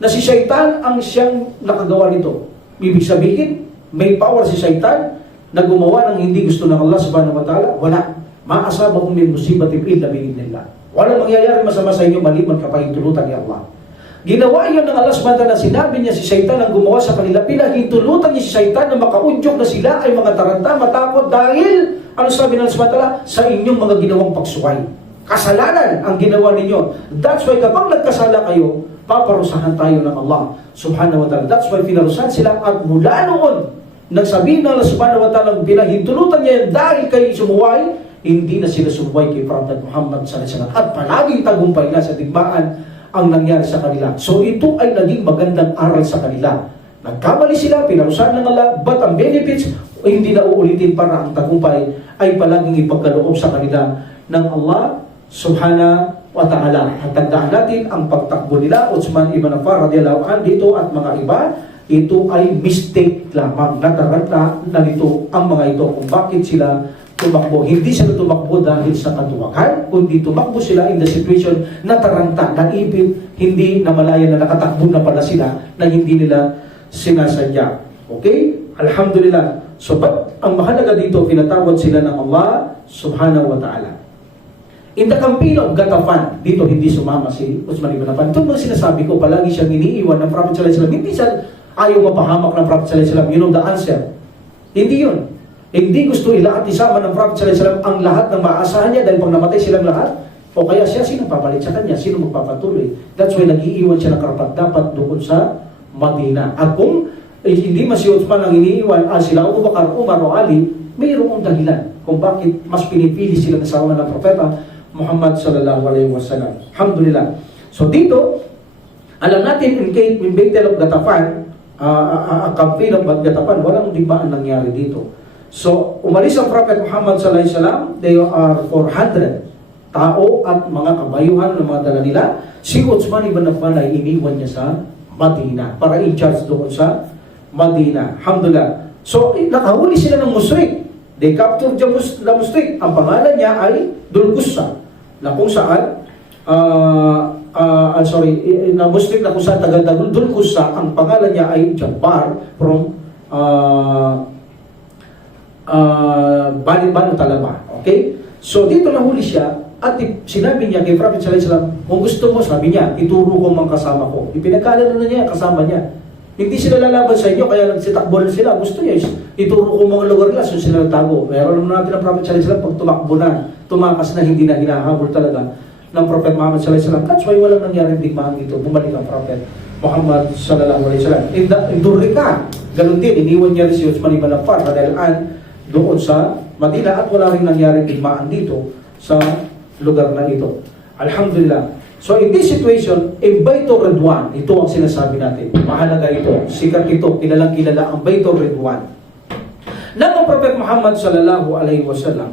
Na si Shaitan ang siyang nakagawa nito. Ibig sabihin, may power si Shaitan na gumawa ng hindi gusto ng Allah subhanahu wa ta'ala? Wala. Maasabahum min musibatin illa bi'idnillah. Walang mangyayari masama sa inyo maliban kapahintulutan ni Allah. Ginawa yun ng Allah subhanahu wa ta'ala. Sinabi niya si Shaitan ang gumawa sa kanila. Pinahintulutan niya si Shaitan na makaudyok na sila ay mga taranta, matakot dahil Ano sabi ng Allah? Sa inyong mga ginawang pagsuway. Kasalanan ang ginawa ninyo. That's why kapag nagkasala kayo, paparusahan tayo ng Allah subhanahu wa ta'ala. That's why pinarusahan sila, at mula noon, nagsabihin ng Allah subhanahu wa ta'ala, pinahintulutan niya dahil kayo sumuway, hindi na sila sumuway kay Prophet Muhammad sallallahu alaihi wasallam. At palaging tagumpay na sa digmaan ang nangyari sa kanila. So ito ay naging magandang aral sa kanila. Nagkamali sila, pinarusahan ng Allah, but ang benefits, hindi na uulitin para ang tagumpay ay palaging ipagkaloob sa kanila ng Allah subhanahu wa ta'ala. At tandaan natin, ang pagtakbo nila, Uthman ibn Affan radiyallahu anhu dito at mga iba, ito ay mistake lamang. Nataranta na nito ang mga ito kung bakit sila tumakbo. Hindi sila tumakbo dahil sa katuwakan, kundi tumakbo sila in the situation na taranta, naipit, hindi na malaya na nakatakbo na pala sila na hindi nila sinasadya. Okay? Alhamdulillah. So, but ang mahalaga dito, pinatawad sila ng Allah subhanahu wa ta'ala. In the campaign of Ghatafan, dito hindi sumama si Uthman ibn Affan. Ito mga sinasabi ko, palagi siyang iniiwan ng Prophet sallallahu alaihi wasallam. Hindi siya ayaw mapahamak ng Prophet sallallahu alaihi wasallam. You know the answer. Hindi yun. Hindi gusto ilahat isama ng Prophet sallallahu alaihi wasallam ang lahat ng maaasahan niya dahil pag namatay silang lahat, o kaya siya, sino papalit sa kanya? Sino magpapatuloy? That's why nag-iiwan siya ng karapat-dapat doon sa Madina. At kung hindi man si Uthman ang iniiwan, sila Abu Bakar, Umar o Ali, mayroong dahilan kung bakit mas pinipili sila na sama ng Propeta Muhammad sallallahu alaihi wasallam. Alhamdulillah. So dito, alam natin in Battle of Ghatafan, ang campaign of Ghatafan, walang digmaan nangyari dito. So, umalis ang Prophet Muhammad sallallahu alaihi wasallam, they are 400 tao at mga kabayuhan ng mga dala nila. Si Uthman ibn Affan ay iniwan niya sa Madina para in-charge doon sa Madina. Alhamdulillah. So, nakahuli sila ng musyrik. They captured the musyrik. Ang pangalan niya ay Dulqussa, na kung saan na musyrik na kung saan tagal-tagal Dulqussa, ang pangalan niya ay Jabbar from Banu Talaba. Okay? So dito nahuli siya at sinabi niya kay Prophet sallallahu alaihi wasallam, kung gusto mo, sabi niya, ituro ko mang kasama ko. Ipinagkalala na niya kasama niya. Hindi sila lalaban sa inyo, kaya nagsitakbo na sila. Gusto niya, ituro ko mga lugar nila, so sila nagtago. Pero alam natin ang Prophet sallallahu alaihi wasallam, pag tumakbo na, tumakas na, hindi na hinahabol talaga ng Prophet Muhammad sallallahu alaihi wasallam. That's why walang nangyaring digmaan dito. Bumalik ang Prophet Muhammad sallallahu alaihi wasallam. In Durrika, ganun din, iniwan niya rin si Uthman ibn Affan radhiyallahu doon sa Madina at wala rin nangyaring digmaan dito sa lugar na ito. Alhamdulillah. So in this situation, in Baitur Ridwan, ito ang sinasabi natin. Mahalaga ito. Sikat ito. Kilalang kilala ang Baitur Ridwan. Nang ang Prophet Muhammad sallallahu alaihi wasallam,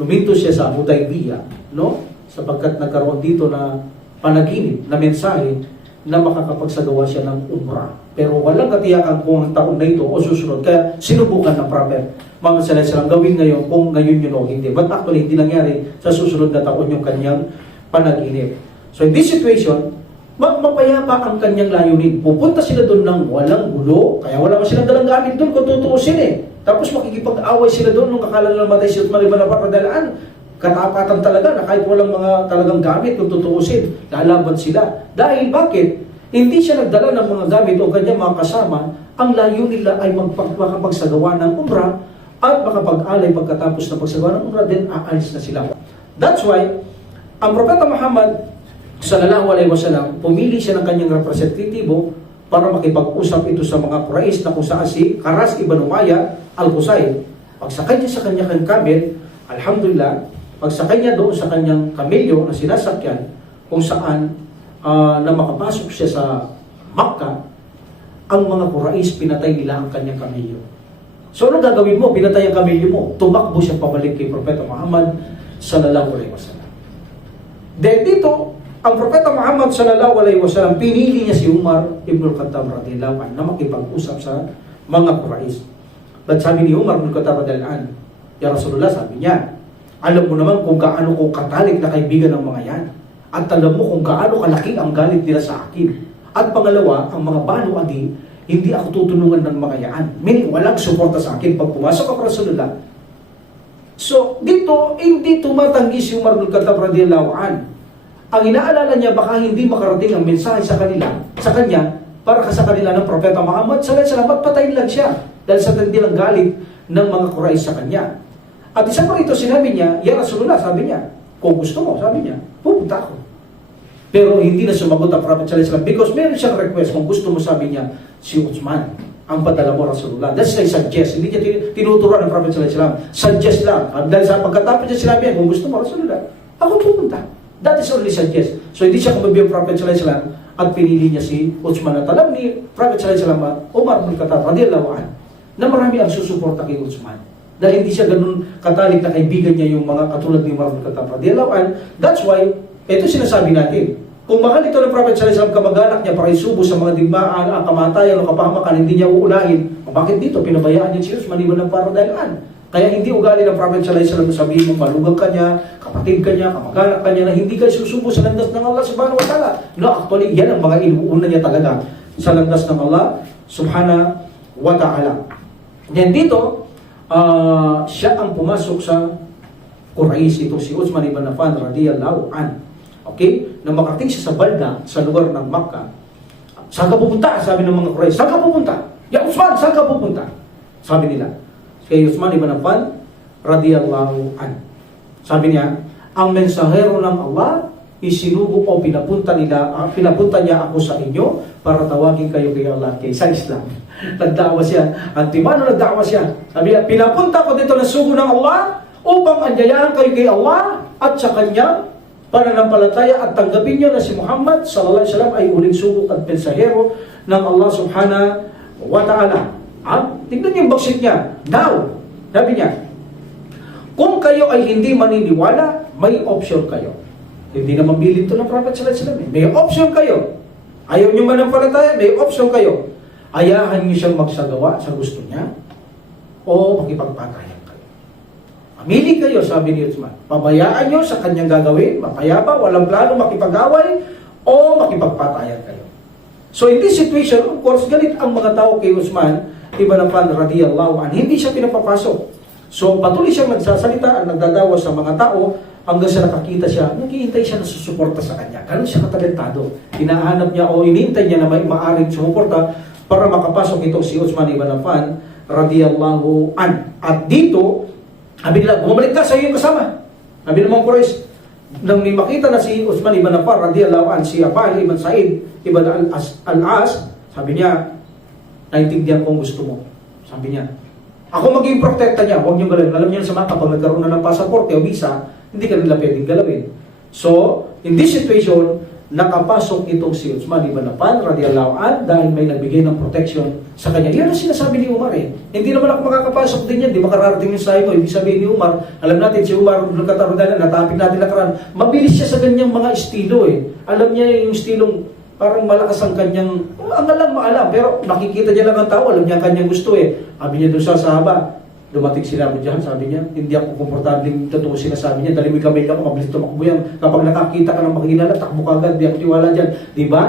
luminto siya sa Hudaybiyah, no? Sapagkat nagkaroon dito na panaginip, na mensahe na makakapagsagawa siya ng umrah. Pero walang katiyakan kung ang taon na ito o susunod. Kaya sinubukan ng Prophet Muhammad sallallahu alaihi wasallam gawin ngayon kung ngayon yun o hindi. But actually, hindi nangyari sa susunod na taon yung kanyang panaginip. So in this situation, mapayapa ang kanyang layunin. Pupunta sila doon ng walang gulo, kaya wala man silang dalang gamit doon kung tutuusin eh. Tapos makikipag-away sila doon nung akala nila matay si Uthman ibn Affan radhiyallahu anhu. Katapatan talaga na kahit walang mga talagang gamit kung tutuusin, lalaban sila. Dahil bakit? Hindi siya nagdala ng mga gamit o kanyang mga kasama. Ang layunin nila ay makapagsagawa ng umrah at makapag-alay pagkatapos na pagsagawa ng umrah, then aalis na sila. That's why, ang Propeta Muhammad sallallahu alaihi wasallam, pumili siya ng kanyang representatibo para makipag-usap ito sa mga Quraysh na kung saan si Karas ibn Umayyah al-Qusay. Pagsakay niya sa kanyang kamel, alhamdulillah, pagsakay niya doon sa kanyang kamelyo na sinasakyan, kung saan na makapasok siya sa Makkah, ang mga Quraysh pinatay nila ang kanyang kamelyo. So ano gagawin mo? Pinatay ang kamelyo mo. Tumakbo siya pabalik kay Propeta Muhammad sallallahu alaihi wasallam. Then dito, ang Propeta Muhammad sallallahu alaihi wasallam, pinili niya si Umar ibn al-Khattab radhiyallahu anhu na makipag-usap sa mga Quraysh. But sabi ni Umar ibn al-Khattab radhiyallahu anhu, ya Rasulullah, sabi niya, alam mo naman kung gaano ko katalik na kaibigan ng mga yan. At alam mo kung gaano kalaki ang galit nila sa akin. At pangalawa, ang mga Banu Adi, hindi ako tutulungan ng mga yan. Meaning, walang suporta sa akin pag pumasok ako Rasulullah. So, dito, hindi tumatanggi si Umar ibn al-Khattab radhiyallahu anhu. Ang inaalala niya, baka hindi makarating ang mensahe sa kanya, para sa kanila ng Propeta Muhammad sallallahu alaihi wasallam, at patayin lang siya dahil sa tindi ng galit ng mga Quraysh sa kanya. At isa pa rito, sinabi niya, Ya Rasulullah, sabi niya, kung gusto mo, sabi niya, pupunta ako. Pero hindi na sumagot ang Prophet sallallahu alaihi wasallam because meron siyang request, kung gusto mo, sabi niya, si Uthman ang padala mo, Rasulullah. That's why suggest. Hindi niya tinuturuan ng Prophet sallallahu alaihi wasallam. Suggest lang. Dahil sa pagkatapos niya sinabi niya, kung gusto mo, Rasulullah, ako pupunta. That is only suggest. So hindi siya kumabi ang Prophet sallallahu alaihi wasallam at pinili niya si Uthman. At alam ni Prophet sallallahu alaihi wasallam, Umar bin Khattab radhiyallahu anhu, na marami ang susuporta kay Uthman. Dahil hindi siya ganun katalik na kaibigan niya yung mga katulad ni Umar bin Khattab radhiyallahu anhu. That's why, ito sinasabi natin, kung mahal ito ng Prophet sallallahu alaihi wasallam, kamag-anak niya para isubo sa mga digmaan, kamatayan o kapahamakan, hindi niya uulahin. Bakit dito? Pinabayaan niya si Uthman maliban ng paradalaan. Kaya hindi ugali ng Prophet sallallahu alaihi wasallam sabihin mo, malugang ka niya, kapatid ka niya, kamag-anak ka niya, na hindi ka susubo sa landas ng Allah subhanahu wa ta'ala. No, actually, yan ang mga inuuna niya talaga sa landas ng Allah subhanahu wa ta'ala. Then dito, siya ang pumasok sa Quraysh, itong si Uthman ibn Affan radiyallahu anhu. Okay? Na makarating siya sa Balda, sa lugar ng Makkah. Saan ka pupunta? Sabi ng mga Quraysh. Saan ka pupunta? Ya Uthman, saan ka pupunta? Sabi nila. Kay Uthman ibn Affan radiyallahu anhu. Sabi niya, ang mensahero ng Allah isinugo o pinapunta niya ako sa inyo para tawagin kayo kay Allah, kay sa Islam. Nagdawa siya. Antimano nagdawa siya. Sabi niya, pinapunta ko dito na sugo ng Allah upang anyayahan kayo kay Allah at sa Kanya pananampalataya at tanggapin niyo na si Muhammad sallallahu alaihi wasallam ay uling sugo at mensahero ng Allah subhanahu wa ta'ala. Tignan niyo yung baksit niya. Now, sabi niya, kung kayo ay hindi maniniwala, may option kayo. Hindi naman bilin ito ng Prophet sallallahu alaihi wasallam. May option kayo. Ayaw niyo manampalataya, may option kayo. Ayahan niyo siyang magsagawa sa gusto niya o makipagpatayan kayo. Mamili kayo, sabi ni Uthman. Pabayaan niyo sa kanyang gagawin, mapayapa, walang plano makipag-away o makipagpatayan kayo. So in this situation, of course, galit ang mga tao kay Uthman ibn Affan radiyallahu anhu. Hindi siya pinapapasok. So patuloy siyang nagsasalita at nagdadawa sa mga tao hanggang sa nakakita siya, naghihintay siya na susuporta sa kanya. Ganun siya katalentado. Hinahanap niya o inintay niya na may maaring sumuporta para makapasok itong si Uthman ibn Affan radiyallahu anhu. At dito, sabi nila, bumalik ka sa iyong kasama. Sabi ng mga Quraysh, nang may makita na si Uthman ibn Affan radiyallahu anhu, si Affan ibn Sa'id ibn al-As, sabi niya, naintindihan ko ang gusto mo. Sabi niya, ako maging protekta niya, huwag niyong galawin. Alam niyo sa mga kapag nagkaroon na ng pasaporte o visa, hindi ka nila pwedeng galawin. So, in this situation, nakapasok itong si Uthman ibn Affan radiyallahu anhu dahil may nagbigay ng protection sa kanya. Yan ang sinasabi ni Umar eh. Hindi naman ako makakapasok din yan, di makararating yung sayo mo. Ibig sabihin ni Umar, alam natin si Umar, natapik natin nakaraan, mabilis siya sa ganyang mga estilo eh. Alam niya yung estilong parang malakas ang kanyang, ang alam maalam, pero nakikita niya lang ang tao, alam niya ang kanyang gusto eh. Sabi niya doon sa sahaba, dumating sila mo dyan, sabi niya, hindi ako komportabling totoo sinasabi niya, dali mo yung kamay ako, mabilis tumakbo yan. Kapag nakakita ka ng makikilala, takbo ka agad, di ako tiwala dyan. Diba?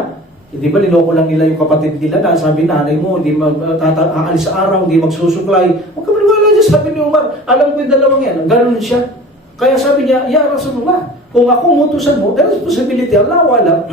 Hindi ba niloko lang nila yung kapatid nila na sabi nanay mo, hindi aalis sa araw, hindi magsusuklay. Huwag ka maniwala dyan, sabi ni Umar, alam ko yung dalawang yan, ganun siya. Kaya sabi niya, Ya Rasulullah, kung ako umutusan mo, there is possibility, Allah wala,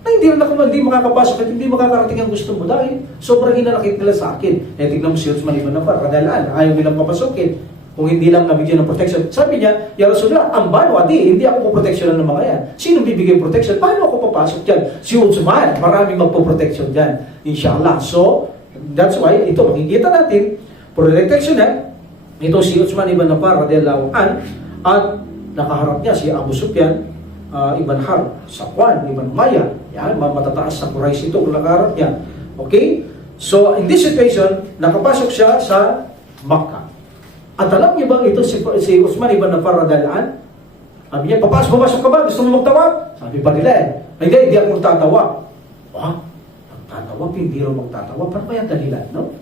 na hindi makakapasok at hindi makakarating ang gusto mo dahil sobrang hinanakit nila sa akin. Tignan mo si Uthman ibn Affan, kadalaan, ayaw nilang papasokin. Kung hindi lang nabigyan ng protection. Sabi niya, Ya Rasulullah, ang bano, hindi ako poproteksyonan ng mga yan. Sino bibigay protection? Paano ako papasok dyan? Si Uthman, maraming magpoproteksyon dyan. Inshallah. So, that's why, ito, makikita natin, protection na, ito si Uthman ibn Affan, radiyallahu anhu, at nakaharap niya si Abu Sufyan, Ibn Harb, Safwan, Ibn Umayyah. Yan, matataas sa Quraysh ito kung nakaharap niya. Okay? So, in this situation, nakapasok siya sa Makkah. At alam niyo ba ito si Uthman ibn Affan radhiyallahu anhu? Sabi niya, papasok ka ba? Gusto mo magtawag? Sabi pa nila hindi ako magtatawag. Magtatawag? Hindi rin magtatawag. Paano kaya dahilan, no?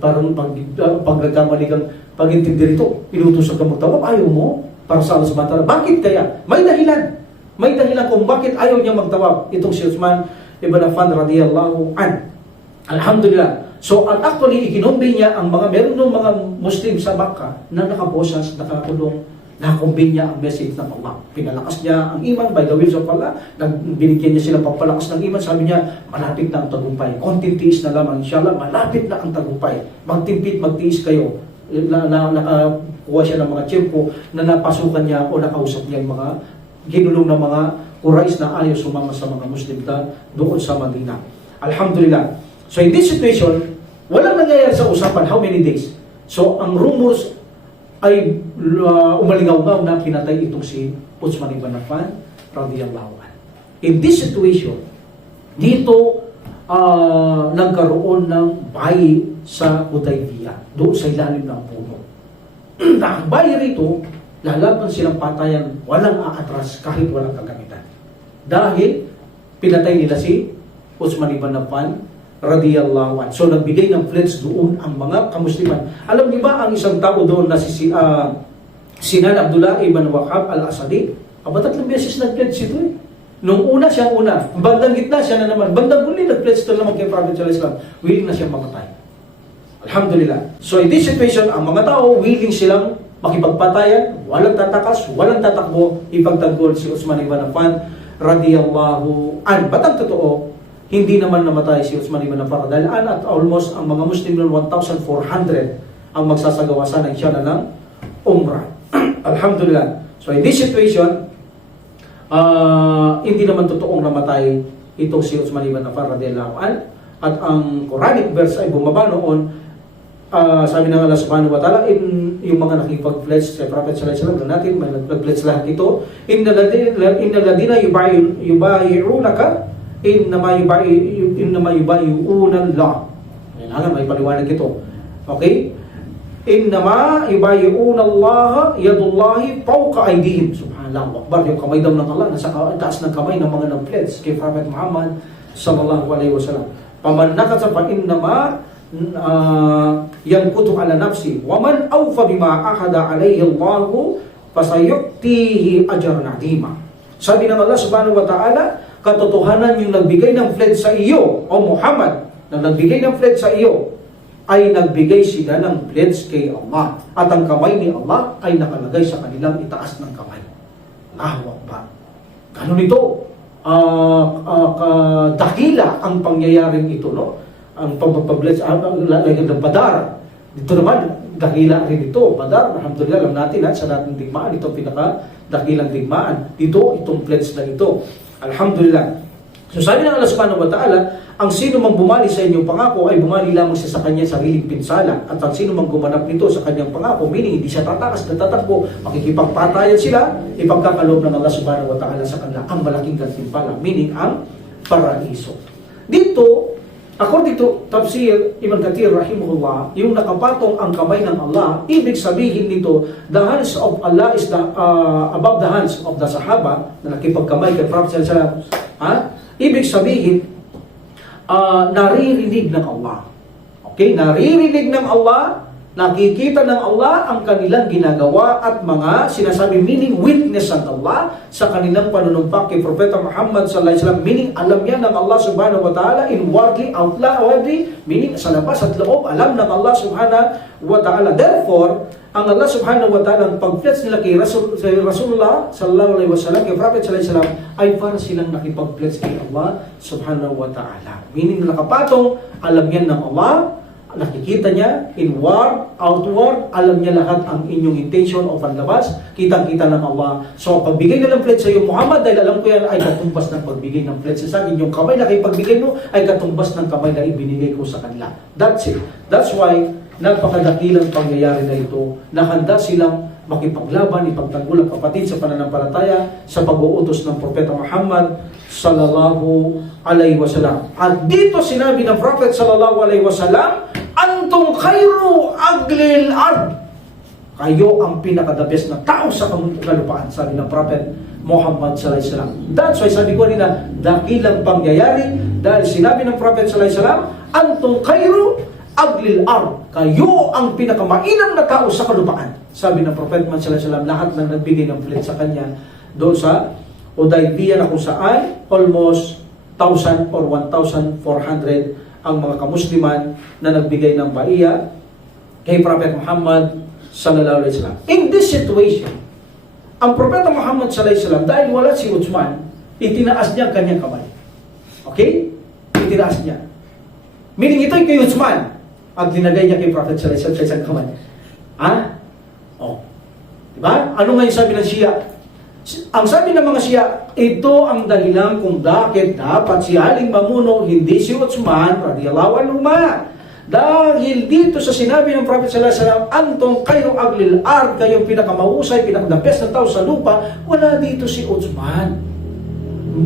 Parang pag nagkamali kang pag-intindi rito, pinutusok ka magtawag, ayaw mo? Para sa Allah subhanahu wa ta'ala. Bakit kaya? May dahilan. May dahilan kung bakit ayaw niya magtawag itong si Uthman ibn Affan radiyallahu anhu. Alhamdulillah. So, actually, ikinombe niya ang meron ng mga Muslim sa Makkah na nakaposas, nakakulong, nakakumbin niya ang message ng Allah. Pinalakas niya ang iman by the will of Allah. Binigyan niya sila pagpalakas ng iman. Sabi niya, malapit na ang tagumpay. Konting tiis na lamang, inshallah, malapit na ang tagumpay. Magtimpit, magtiis kayo. nakakuha siya ng mga tiyempo na napasukan niya o nakausap niya yung mga ginulong ng mga Quraysh na ayaw sumama sa mga Muslim doon sa Madina. Alhamdulillah. So in this situation, walang nangyayari sa usapan. How many days? So ang rumors ay umalingaw-ngaw na pinatay itong si Uthman ibn Affan radiyallahu anhu. In this situation, dito nagkaroon ng bayi sa Hudaybiyah, doon sa ilalim ng puno. Ang bayi rito, lalaban silang patayan, walang aatras kahit walang kagamitan. Dahil pinatay nila si Uthman ibn Affan radiyallahu anhu. So nagbigay ng pledge doon ang mga kamusliman. Alam niyo ba ang isang tao doon na si Sinan Abdullah ibn Wahab al-Asadi? 3 beses nag-pledge ito eh. Nung una siyang una, bandang gitna siya na naman, bandang huli nag-pledge ito naman kay Prophet sallallahu alaihi wasallam, willing na siyang mamatay. Alhamdulillah. So in this situation, ang mga tao willing silang makipagpatayan, walang tatakas, walang tatakbo, ipagtanggol si Uthman ibn Affan radiyallahu anhu. Ba't ang totoo, hindi naman namatay si Uthman ibn Affan dahil at almost ang mga Muslim noon 1,400 ang magsasagawa sana siya na ng umrah. Alhamdulillah. So in this situation, hindi naman totoong namatay itong si Uthman ibn Affan radiyallahu anhu. At ang Quranic verse ay bumaba noon, sabi ng Allah subhanahu wa ta'ala, yung mga nakipag-pledge sa Prophet sallallahu alaihi wasallam natin, may nag-pledge lahat ito, innal ladina yubayi'unaka innama yubayi'una Allah. Kailangan may paliwanag ito. Okay? Innama yubayi'una Allah yadullahi fawqa aydihim. Subhanallahu akbar. Yung kamay daw ng Allah nasa taas ng kamay ng mga nag-pledge kay Prophet Muhammad sallallahu alaihi wasallam. Paman nakasa fa innama yankutu ala nafsi wa man awfa bima ahada alayhi Allah fasayu'tihi ajran 'azima. Sabi ng Allah subhanahu wa ta'ala, katotohanan yung nagbigay ng pledge sa iyo o Muhammad, na nagbigay ng pledge sa iyo ay nagbigay sila ng pledge kay Allah at ang kamay ni Allah ay nakalagay sa kanilang itaas ng kamay. Allahu Akbar. Ganun ito dakila ang pangyayaring ito, no? Ang pagpapabledge, lagyan ng Badar. Dito naman, dakila rin ito. Badar, alhamdulillah, alam natin sa dating digmaan, ito pinaka-dakilang digmaan. Dito, itong pledge na ito. Alhamdulillah. So sabi ng Allah subhanahu wa ta'ala, ang sino mang bumali sa inyong pangako ay bumali lamang siya sa kanyang sariling pinsala. At ang sino mang gumanap nito sa kanyang pangako, meaning hindi siya tatakas na tatakbo, makikipagpatayan sila, ipagkakaloob ng Allah subhanahu wa ta'ala sa kanila ang malaking gantimpala, meaning ang paraiso. Dito, according to Tafsir Ibn Kathir rahimahullah, yung nakapatong ang kamay ng Allah, ibig sabihin nito, the hands of Allah is above the hands of the Sahaba, na nakipagkamay kay Prophet sallallahu alaihi wasallam. Ibig sabihin, naririnig ng Allah. Okay? Naririnig ng Allah, nakikita ng Allah ang kanilang ginagawa at mga sinasabi, meaning witness ng Allah sa kanilang panunumpak kay Propeta Muhammad sallallahu alaihi wasallam, meaning alam niya ng Allah subhanahu wa ta'ala inwardly, outwardly, meaning sa labas at loob, alam ng Allah subhanahu wa ta'ala. Therefore, ang Allah subhanahu wa ta'ala, ang pag-pledge nila kay Rasulullah sallallahu alaihi wasallam, kay Prophet sallallahu alaihi wasallam, ay para silang nakipag-pledge kay Allah subhanahu wa ta'ala. Meaning nakapatong, alam yan ng Allah, nakikita niya, inward, outward, alam niya lahat ang inyong intention o panlabas, kitang-kita ng Allah. So, pagbigay na ng pledge sa iyo, Muhammad, dahil alam ko yan ay katumbas ng pagbigay ng pledge sa akin. Yung kamay na kayo pagbigay mo ay katumbas ng kamay na ibinigay ko sa kanila. That's it. That's why, napakadakilang pangyayari na ito, na handa silang makipaglaban, ipagtanggol ang kapatid sa pananampalataya sa pag-uutos ng Propeta Muhammad sallallahu alaihi wasallam. At dito sinabi ng Prophet sallallahu alaihi wasallam, antum khairu aglil ard. Kayo ang pinaka-the best na tao sa kalupaan, sabi ng Prophet Muhammad sallallahu alaihi wasallam. That's why sabi ko nila, dakilang pangyayari dahil sinabi ng Prophet sallallahu alaihi wasallam, antum khairu aglil ard. Kayo ang pinakamainam na tao sa kalupaan. Sabi ng Prophet Muhammad sallallahu alaihi wasallam, lahat ng nagbigay ng pledge sa kanya doon sa Hudaybiyah na kung saan almost 1,000 or 1,400 ang mga kamusliman na nagbigay ng baiya kay Prophet Muhammad sallallahu alaihi wasallam. In this situation, ang Propeta Muhammad sallallahu alaihi wasallam, dahil wala si Uthman, itinaas niya ang kanyang kamay. Okay? Itinaas niya. Meaning ito'y kay Uthman at linagay niya kay Prophet sallallahu alaihi wasallam sa isang kamay. Ha? Oh. Diba? Ano nga yung sabi ng Shia? Ang sabi ng mga Shia, ito ang dahilan kung bakit dapat si Aling Mamuno, hindi si Uthman, radiyallahu anhu ma. Dahil dito sa sinabi ng Prophet sallallahu alaihi wasallam, antong kayo aglil ard, kayong pinakamahusay, pinaka-the best na tao sa lupa, wala dito si Uthman.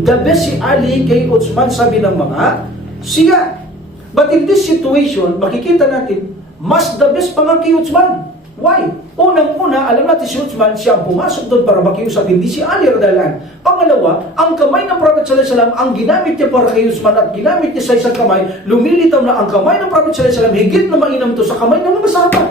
The best si Ali kay Uthman, sabi ng mga Shia. But in this situation, makikita natin, mas the best pa nga kay Uthman. Why? Unang-una, alam natin si Uthman, siya ang pumasok doon para makiusap, hindi si Ali radhiyallahu. Pangalawa, ang kamay ng Prophet sallallahu alaihi wasallam, ang ginamit niya para kay Uthman at ginamit niya sa isang kamay, lumilitaw na ang kamay ng Prophet sallallahu alaihi wasallam, higit na mainam to sa kamay ng mga sahabat.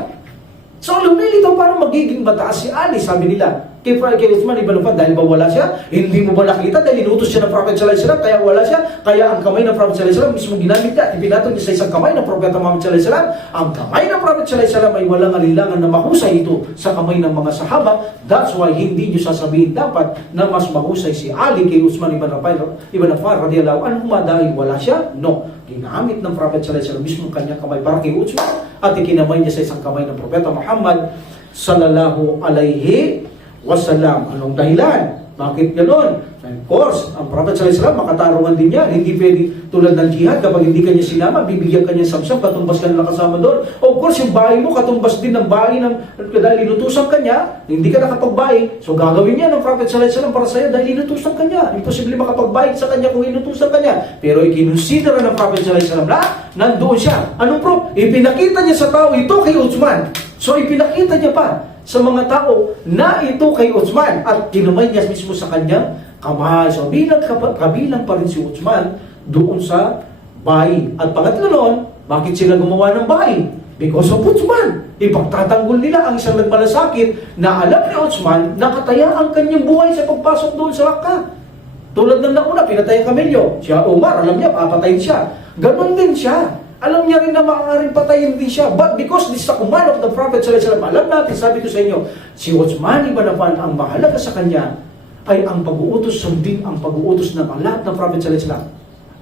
So lumilitaw para magiging mataas si Ali, sabi nila. Kay Uthman ibn Affan, dahil ba wala siya? Hindi mo ba nakita? Dahil inutos siya ng Prophet sallallahu alaihi wasallam, kaya wala siya. Kaya ang kamay ng Prophet sallallahu alaihi wasallam mismo ginamit niya, ipinatong niya sa isang kamay ng Prophet Muhammad sallallahu alaihi wasallam. Ang kamay ng Prophet sallallahu alaihi wasallam ay walang alilangan na mahusay ito sa kamay ng mga sahaba. That's why hindi niyo sasabihin dapat na mas mahusay si Ali kay Uthman ibn Affan radhiyallahu anhu dahil wala siya. No. Ginamit ng Prophet sallallahu alaihi wasallam mismo kanyang kamay para kay Uthman at ikinamay niya sa isang kamay ng Propeta Muhammad sallallahu alaihi wasallam. Anong dahilan? Bakit ganoon? Of course, ang Prophet sallallahu alaihi wasallam makatarungan din niya. Hindi pwede tulad ng jihad, kapag hindi kanya sinama, bibigyan kanya samsam, katumbas ka na kasama doon. Of course, yung bahay mo, katumbas din ng bahay ng, dahil inutusan kanya, hindi ka nakapagbahay. So gagawin niya ng Prophet sallallahu alaihi wasallam para sa'yo dahil inutusan kanya. Imposible makapagbahay sa kanya kung inutusan kanya. Pero ikinonsidera ng Prophet sallallahu alaihi wasallam na nandoon siya. Anong proof? Ipinakita niya sa tao ito kay Uthman. So ipinakita niya pa sa mga tao na ito kay Uthman at kinamay niya mismo sa kanyang kamay. So kabilang pa rin si Uthman doon sa bahay. At pangatlo noon, bakit sila gumawa ng bahay? Because of Uthman. Ipagtatanggol nila ang isang nagmalasakit na alam ni Uthman na kataya ang kanyang buhay sa pagpasok doon sa Makkah. Tulad ng nauna, pinatay ang kamelyo. Siya Umar, alam niya, papatayin siya. Ganon din siya. Alam niya rin na maaaring patayin din siya. But because this is a command of the Prophet sallallahu alaihi wasallam, alam natin, sabi ko sa inyo, si Uthman ibn Affan, ang mahalaga sa kanya ay ang pag-uutos, sundin ang pag-uutos ng lahat ng Prophet sallallahu alaihi wasallam.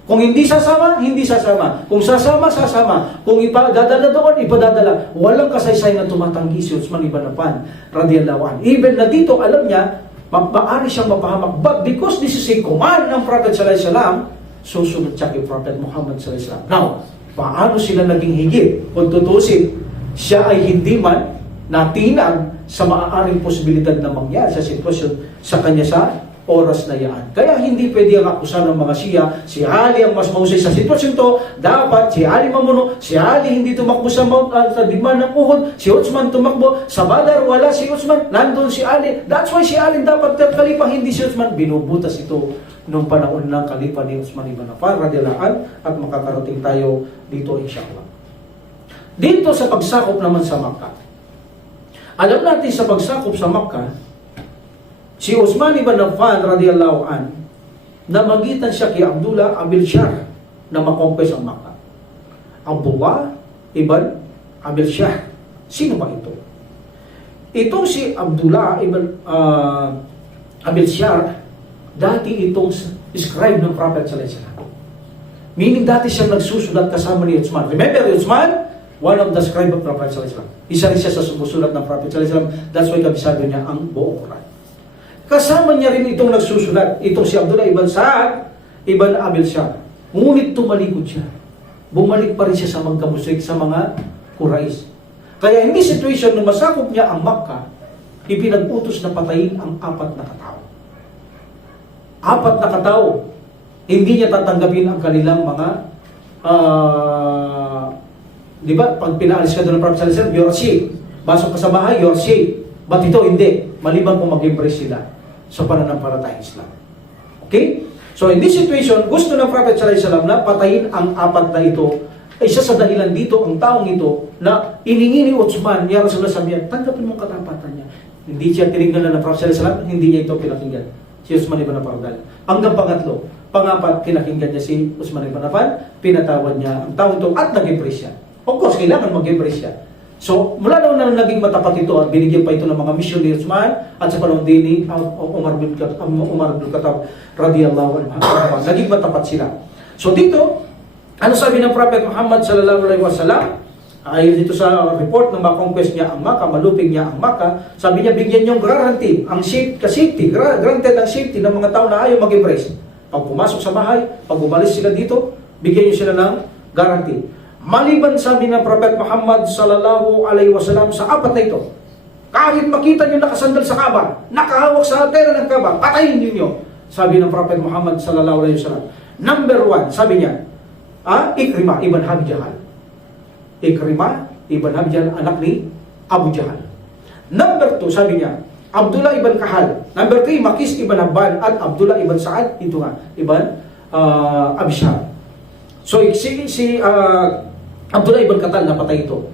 Kung hindi sasama, hindi sasama. Kung sasama, sasama. Kung ipadadala doon, ipadadala. Walang kasaysay na tumatanggi si Uthman ibn Affan radhiyallahu anhu. Even na dito, alam niya, maaari siyang mapahamak. But because this is a command ng Prophet sallallahu alaihi wasallam, susunod siya kay Prophet Muhammad sallallahu alaihi wasallam. Now, paano sila naging higit? Kung tutusin, siya ay hindi man natinag sa maaaring posibilidad na mangyari sa sitwasyon sa kanya sa oras na yan. Kaya hindi pwede ang akusan ng mga Shia, si Ali ang mas mahusay sa sitwasyon to, dapat si Ali mamuno, si Ali hindi tumakbo sa digmaan ng Uhud, si Uthman tumakbo, sa Badar wala si Uthman, nandun si Ali. That's why si Ali dapat kalipa, hindi si Uthman. Binubutas ito nung panahon ng kalipa ni Uthman ibn Affan radhiyallahu anhu at makakarating tayo dito inshallah. Dito sa pagsakop naman sa Makkah. Alam natin sa pagsakop sa Makkah, si Uthman ibn Affan radhiyallahu anhu, namagitan siya kay Abdullah Abil Shah na makompes ang Makkah. Abdullah ibn Abil Shah. Sino ba ito? Itong si Abdullah ibn Abil Shah, dati itong scribe ng Prophet sallallahu alaihi wasallam. Meaning dati siyang nagsusulat kasama ni Uthman. Remember, Uthman, one of the scribe of Prophet sallallahu alaihi wasallam. Isa rin siya sa sumusulat ng Prophet sallallahu alaihi wasallam. That's why kabisado niya ang buong Quran. Kasama niya rin itong nagsusulat, itong si Abdullah ibn Sa'ad ibn Abil Shah. Ngunit tumalikod siya. Bumalik pa rin siya sa magkamusik sa mga Quraysh. Kaya hindi situation na masakop niya ang Makkah, ipinag-utos na patayin ang 4 na katao. 4 na katao, hindi niya tatanggapin ang kanilang mga di ba, pag pinaalis ka doon ng Prophet sallallahu alaihi wasallam, you're safe. Basok ka sa bahay, you're safe. But ito hindi, maliban kung mag-embrace sila sa pananampalatayang Islam. Okay? So in this situation, gusto ng Prophet sallallahu alaihi wasallam na patayin ang 4 na ito. Isa sa dahilan dito, ang taong ito, na iningi ni Uthman, ya Rasulullah, sabi niya, tanggapin mong katapatan niya. Hindi siya tinignan na ng Prophet sallallahu alaihi wasallam, hindi niya ito pinakinggan. Si Uthman ibn Affan. Hanggang pangatlo, pangapat, pinakinggan niya si Uthman ibn Affan, pinatawad niya ang taong ito at nag-embrace siya. Of course, kailangan mag-embrace siya. So, mula daw na naging matapat ito at binigyan pa ito ng mga mission ni Uthman at sa panahon din ni Umar bin Khattab radiyallahu anhu. Naging matapat sila. So dito, ano sabi ng Prophet Muhammad sallallahu alaihi wasallam? Ayon dito sa report na makonquest niya ang Makkah, malupig niya ang Makkah, sabi niya bigyan niyong guarantee, ang safety, granted ang safety ng mga tao na ayaw mag-embrace. Pag pumasok sa bahay, pag umalis sila dito, bigyan niyo sila ng guarantee. Maliban sabi ng Prophet Muhammad sallallahu alaihi wasallam sa apat na ito, kahit makita niyo nakasandal sa Kaaba, nakahawak sa tela ng Kaaba, patayin niyo. Sabi ng Prophet Muhammad sallallahu alaihi wasallam. Number 1, sabi niya, Ikrimah ibn Abi Jahal. Ikrimah ibn Abi Jahal, anak ni Abu Jahal. Number 2, sabi niya, Abdullah ibn Kahal. Number 3, Makis ibn Habban at Abdullah ibn Sa'ad, ito nga, ibn Abishar. So, si Abdullah ibn Katal napatay ito.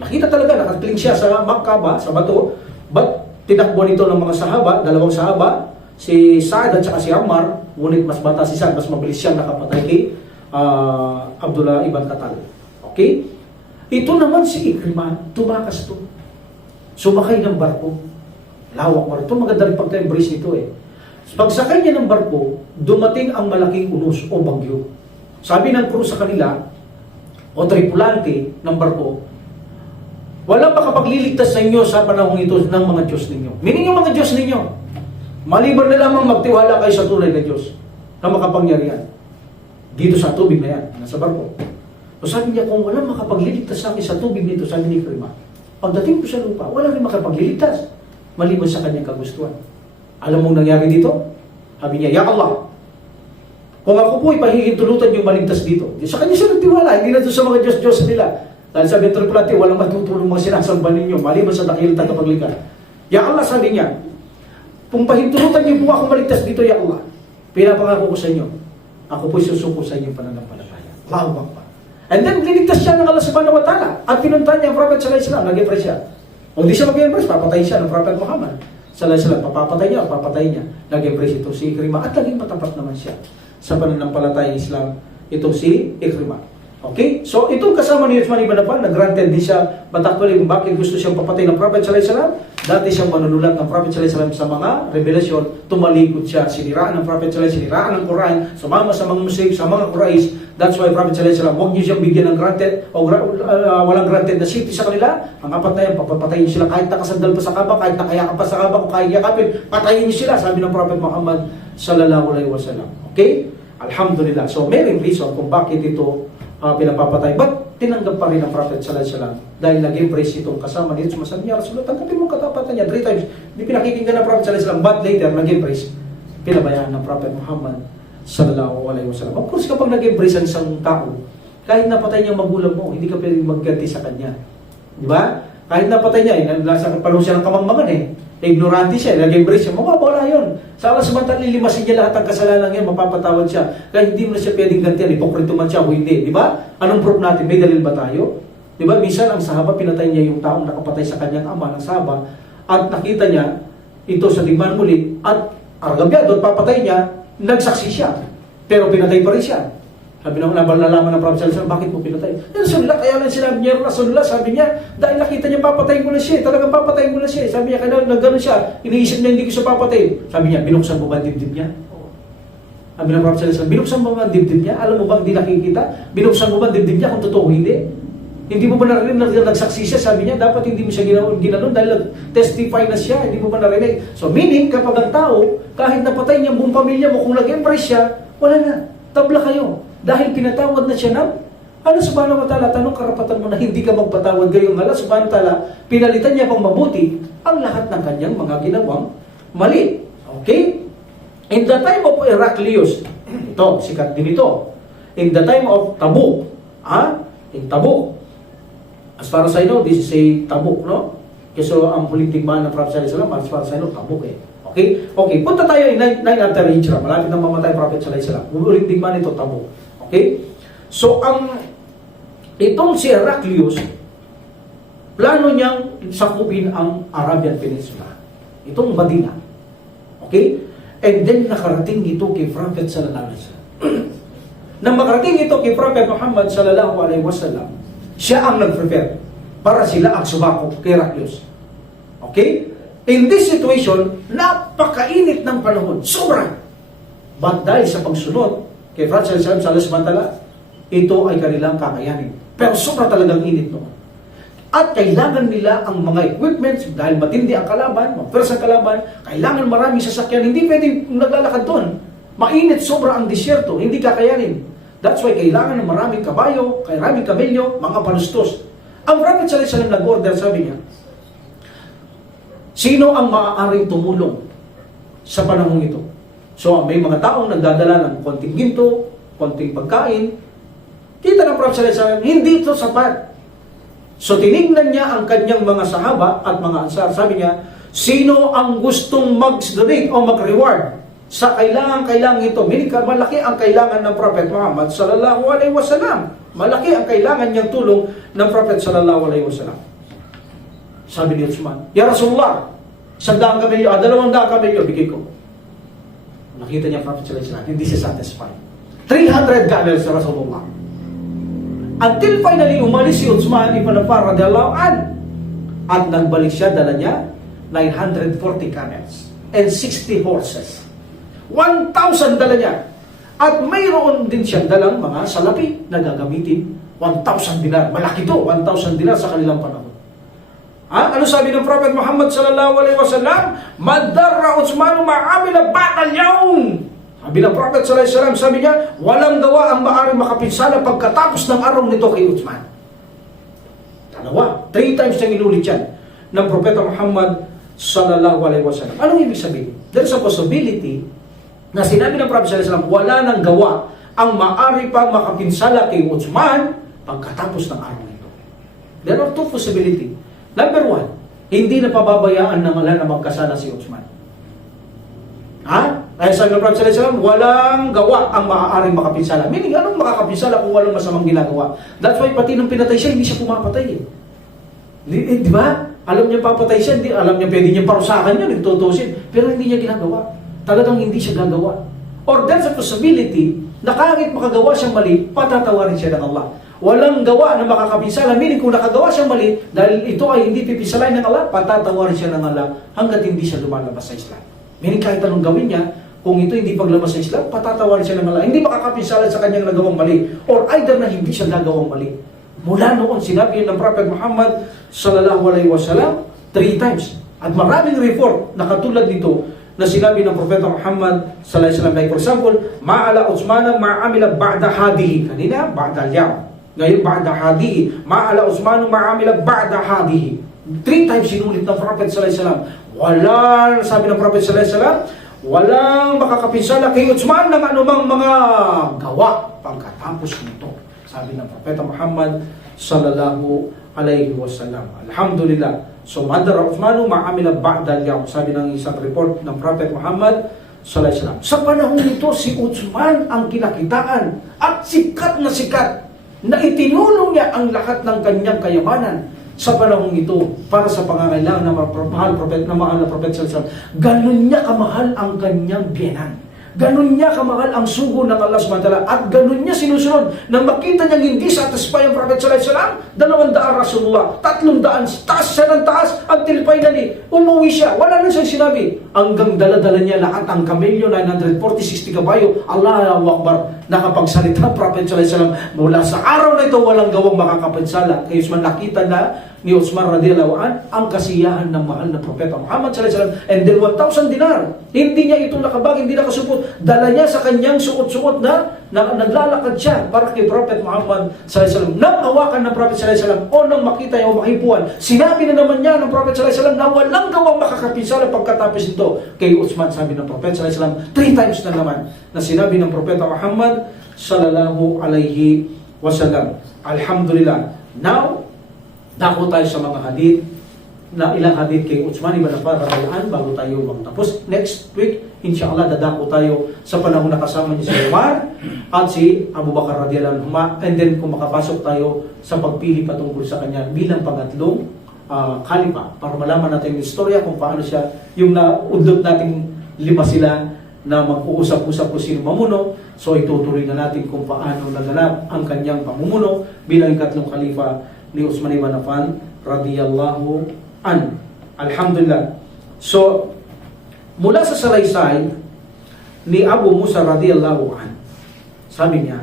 Nakita talaga, nakakling siya sa Makkah sa bato, but tinakbo nito ng mga sahaba, dalawang sahaba, si Sa'ad at saka si Ammar, ngunit mas bata si Sa'ad, mas mabilis siyang nakapatay kay Abdullah ibn Katal. Okay? Ito naman si Ikrimah, tumakas to. Sumakay ng barko. Lawak mo ito, maganda rin pagka-embrace nito eh. Pagsakay niya ng barko, dumating ang malaking unos o bagyo. Sabi ng crew sa kanila, o tripulante ng barko, wala makapagliligtas sa inyo sa panahong ito ng mga Diyos ninyo. Meaning yung mga Diyos ninyo, maliban na lamang magtiwala kayo sa tunay na Diyos na makapangyarihan. Dito sa tubig na yan, nasa barko. So sabi niya, kung wala makapagliligtas sa akin sa tubig nito, sabi ni Ikrimah, pagdating ko sa lupa, wala rin makapagliligtas, maliban sa kanyang kagustuhan. Alam mong nangyari dito? Sabi niya, Ya Allah, kung ako po ipahihintulutan yung maligtas dito, sa kanya siya nagtiwala, hindi na doon sa mga Diyos-Diyos nila. Dahil sabi ng tripulante, walang matutulong mga sinasamba ninyo, maliban sa dakilang tagapaglikha. Ya Allah, sabi niya, kung pahintulutan niyo po ako maligtas dito, Ya Allah, pinapangako ko sa inyo, ako po'y susuko sa inyong pananampalataya. Allahu Akbar. And then, liligtas siya ng Allah subhanahu wa ta'ala. At pinunta niya ang Prophet sallallahu alaihi wasallam, nag-embrace siya. Kung di siya mag-embrace, papatay siya ng Prophet Muhammad sallallahu alaihi wasallam. Papapatay niya, papatay niya. Nag-embrace ito si Ikrimah. At naging matapat naman siya sa pananampalatayang Islam, itong si Ikrimah. Okay? So, itong kasama ni Uthman ibn Affan, nag-granted din siya, but actually, kung bakit gusto siyang papatay ng Prophet sallallahu alaihi wasallam, dati siyang manunulat ng Prophet sallallahu alaihi wasallam sa mga revelasyon, tumalikod siya, siniraan ng Prophet sallallahu alaihi wasallam, siniraan ng Quran, sumama sa mga Muslim, sa mga Quraysh. That's why Prophet sallallahu alaihi wasallam, huwag niyo siyang bigyan ng granted, o walang granted na safety sa kanila. Ang apat na yan, papatayin niyo sila, kahit nakasandal pa sa Kaaba, kahit nakayakap pa sa Kaaba, kung kaya yakapin, patayin niyo sila, sabi ng Prophet Muhammad sallallahu alaihi wasallam. Okay? Alhamdulillah. So, may reason kung bakit ito pinapapatay. But, tinanggap pa rin ang Prophet sallallahu alaihi wasallam dahil nag-embrace itong kasama nito. Sumasabi niya, Rasulullah, tanggapin mo katapatan niya 3 times. Hindi pinakikinggan ng Prophet sallallahu alaihi wasallam, but later, nag-embrace. Pinabayaan ng Prophet Muhammad sallallahu alaihi wasallam. Of course, kapag nag-embrace ang isang tao, kahit napatay niya ang magulang mo, hindi ka pwedeng magganti sa kanya. Di ba? Kahit napatay niya, nasa panahon siya ng kamangmangan ignorante siya, nag-embrace siya, mawawala yun. Sa Allah subhanahu lilimasin niya lahat ng kasalanan yan, mapapatawad siya. Kaya hindi mo na siya pwedeng gantihan, hipokrito man siya o hindi. Di ba? Anong proof natin? May dalil ba tayo? Di ba? Minsan ang sahaba, pinatay niya yung taong nakapatay sa kanyang ama ng sahaba at nakita niya ito sa digmaan muli at argabyado at papatay niya, nagsaksi siya. Pero pinatay pa rin siya. Sabi na nalaman ng Prophet sallallahu alaihi wasallam, bakit mo pinatay? Rasulullah, kaya lang sinabi niya, Rasulullah, sabi niya, dahil nakita niya papatay mo na siya, talagang papatay mo na siya. Sabi niya, kaya nagano siya, iniisip niya hindi ko siya papatay. Sabi niya, binuksan mo ba ang dibdib niya? Sabi ng Prophet sallallahu alaihi wasallam, binuksan mo ba ang dibdib niya? Alam mo ba hindi nakikita? Binuksan mo ba ang dibdib niya kung totoo hindi? Hindi mo ba narinig na nagsaksi siya? Sabi niya, dapat hindi mo siya ginanon dahil testify na siya, hindi mo ba narinig? So meaning, kapag ang tao, kahit napatay niya ang buong pamilya mo, kung nag-embrace siya, wala na, tabla kayo. Dahil pinatawad na siya ng Allah subhanahu wa ta'ala, tanong karapatan mo na hindi ka magpatawad gayong Allah subhanahu wa ta'ala, pinalitan niya pang mabuti ang lahat ng kanyang mga ginawang mali. Okay? In the time of Heraclius, ito, sikat din ito. In the time of Tabuk, in Tabuk, as far as I know, this is a Tabuk, no? Kasi ang huling digmaan ng Prophet sallallahu alaihi wasallam, as far as I know, Tabuk Okay? Okay, punta tayo in 9 after Hijrah. Malapit nang mamatay Prophet sallallahu alaihi wasallam. Huling digmaan ito, Tabuk. Okay? So, itong si Heraclius, plano niyang sakupin ang Arabian Peninsula. Itong Madina. Okay? And then, nakarating ito kay Prophet sallallahu alaihi wasallam. Nang makarating ito kay Prophet Muhammad sallallahu alaihi wasallam, siya ang nag-prepare para sila ang sumako kay Heraclius. Okay? In this situation, napakainit ng panahon. Sobra. But dahil sa pagsunod kay Prophet sallallahu alaihi wasallam, ito ay kanilang kakayanin. Pero sobra talagang init noon. At kailangan nila ang mga equipments dahil matindi ang kalaban, mapers ang kalaban, kailangan maraming sasakyan. Hindi pwedeng naglalakad doon. Mainit sobra ang disyerto, hindi kakayanin. That's why kailangan ng maraming kabayo, maraming kamelyo, mga panustos. Ang Prophet sallallahu alaihi wasallam nag-order, sabi niya, sino ang maaaring tumulong sa panahon ito? So may mga taong nagdadala ng konting ginto, konting pagkain. Kita ng Prophet sallallahu alaihi wasallam, hindi ito sapat. So tinignan niya ang kanyang mga sahaba at mga ansar. Sabi niya, sino ang gustong mag-donate o mag-reward sa kailangan ito? Meaning, malaki ang kailangan ng Prophet Muhammad sallallahu alaihi wasallam. Malaki ang kailangan niyang tulong ng Prophet sallallahu alaihi wasallam. Sabi ni Uthman, Ya Rasulullah, 100 kamelyo, 200 kamelyo, bigay ko. Nakita niya Prophet sallallahu alaihi wasallam, hindi siya satisfied. 300 camels sa Rasulullah. Until finally, umalis si Uthman ibn Affan radiyallahu an. At nagbalik siya, dala niya 940 camels and 60 horses. 1,000 dala niya. At mayroon din siyang dalang mga salapi na gagamitin. 1,000 dinar. Malaki to, 1,000 dinar sa kanilang panahon. Ano sabi ng Prophet Muhammad sallallahu alaihi wasallam? Madarra Uthmanu ma'amila ba'dal yawm. Sabi ng Prophet sallallahu alaihi wasallam, sabi niya, walang gawa ang maaari makapinsala pagkatapos ng araw nito kay Uthman. 3 times niyang inulit yan ng Propeta Muhammad sallallahu alaihi wasallam. Anong ibig sabihin? There's a possibility na sinabi ng Prophet sallallahu alaihi wasallam, wala nang gawa ang maaari pang makapinsala kay Uthman pagkatapos ng araw nito. There are 2 possibilities. Number 1, hindi na pababayaan ng Allah na magkasala si Uthman. Kaya sabi ng Prophet sallallahu alaihi wasallam, walang gawa ang maaaring makapinsala. Meaning, anong makakapinsala kung walang masamang ginagawa? That's why pati nung pinatay siya, hindi siya pumapatay. Di ba? Alam niya papatay siya, alam niya pwede niya parusakan yun, itutusin. Pero hindi niya ginagawa. Talagang hindi siya gagawa. Or there's a possibility na kahit makagawa siyang mali, patatawarin siya ng Allah. Walang gawa na makakapinsala. Meaning, kung nakagawa siyang mali, dahil ito ay hindi pipinsalain ng Allah, patatawarin siya ng Allah hanggat hindi siya lumalabas sa Islam. Meaning, kahit anong gawin niya, kung ito hindi paglabas sa Islam, patatawarin siya ng Allah. Hindi makakapinsala sa kanyang nagawang mali. Or either na hindi siya nagawang mali. Mula noon, sinabi ng Prophet Muhammad sallallahu alaihi wasallam 3 times. At maraming report na katulad nito na sinabi ng Propeta Muhammad sallallahu alaihi wasallam. Like for example, ma'ala Uthmana ma'amila ba'da hadihi. Kanina, ba'da al-yawm. Ngayon, ba'da hadihi. Ma'ala Uthmana ma'amila ba'da hadihi. 3 times sinulit ng Prophet sallallahu alaihi wasallam. Wala, sabi ng Prophet sallallahu alaihi wasallam, walang makakapinsala kay Uthman ng anumang mga gawa pagkatapos nito. Sabi ng Propeta Muhammad sallallahu alaihi wasallam. Alhamdulillah. So, madara Uthmanu ma'amila ba'dal yawm. Sabi ng isang report ng Prophet Muhammad sallallahu alaihi wasallam. Sa panahon nito, si Uthman ang kinakitaan at sikat na itinulong niya ang lahat ng kanyang kayamanan sa panahon ito para sa pangangailangan ng mahal na propet sallallahu alaihi wasallam. Ganun niya kamahal ang kanyang biyenan. Ganun niya kamahal ang sugo ng Allah subhanahu wa ta'ala. At ganun niya sinusunod. Nang makita niya hindi satisfy ang Prophet sallallahu alaihi wasallam, 200 Rasulullah, 300, taas siya ng taas, until finally, umuwi siya. Wala na siyang sinabi. Hanggang dala-dala niya lahat ang kamelyo, 940, 60 kabayo. Allahu Akbar, nakapagsalita ang Prophet sallallahu alaihi wasallam. Mula sa araw na ito, walang gawang makakapinsala. Kaya Usman, nakita na ni Uthman radhiyallahu an ang kasiyahan ng mahal na Propeta Muhammad sallallahu alaihi wasallam. And then 1,000 dinar. Hindi niya ito nakabag, hindi nakasupot. Dala niya sa kanyang suot-suot na naglalakad siya para kay Prophet Muhammad sallallahu alaihi wasallam. Nang hawakan ng Prophet sallallahu alaihi wasallam o nang makita niya o makipuan, sinabi na naman niya ng Prophet sallallahu alaihi wasallam na walang gawang makakapinsala pagkatapos ito kay Uthman. Sabi ng Prophet sallallahu alaihi wasallam 3 times na naman na sinabi ng Propeta Muhammad sallallahu alaihi wasallam. Alhamdulillah. Now, dako tayo sa mga hadith na ilang hadith kay Uthman ibn Affan radhiyallahu anhu bago tayo magtapos. Next week, inshallah, dadako tayo sa panahon na kasama niya si Umar at si Abu Bakar radhiyallahu anhu. And then, kung makapasok tayo sa pagpili patungkol sa kanya bilang pangatlong khalifa para malaman natin yung istorya kung paano siya, yung naudlot nating 5 sila na mag-uusap-usap kung sino mamuno. So, itutuloy na natin kung paano naganap ang kanyang pamumuno bilang ikatlong khalifa ni Uthman ibn Affan radhiyallahu an. Alhamdulillah. So, mula sa salaysay ni Abu Musa radhiyallahu an, sabi niya,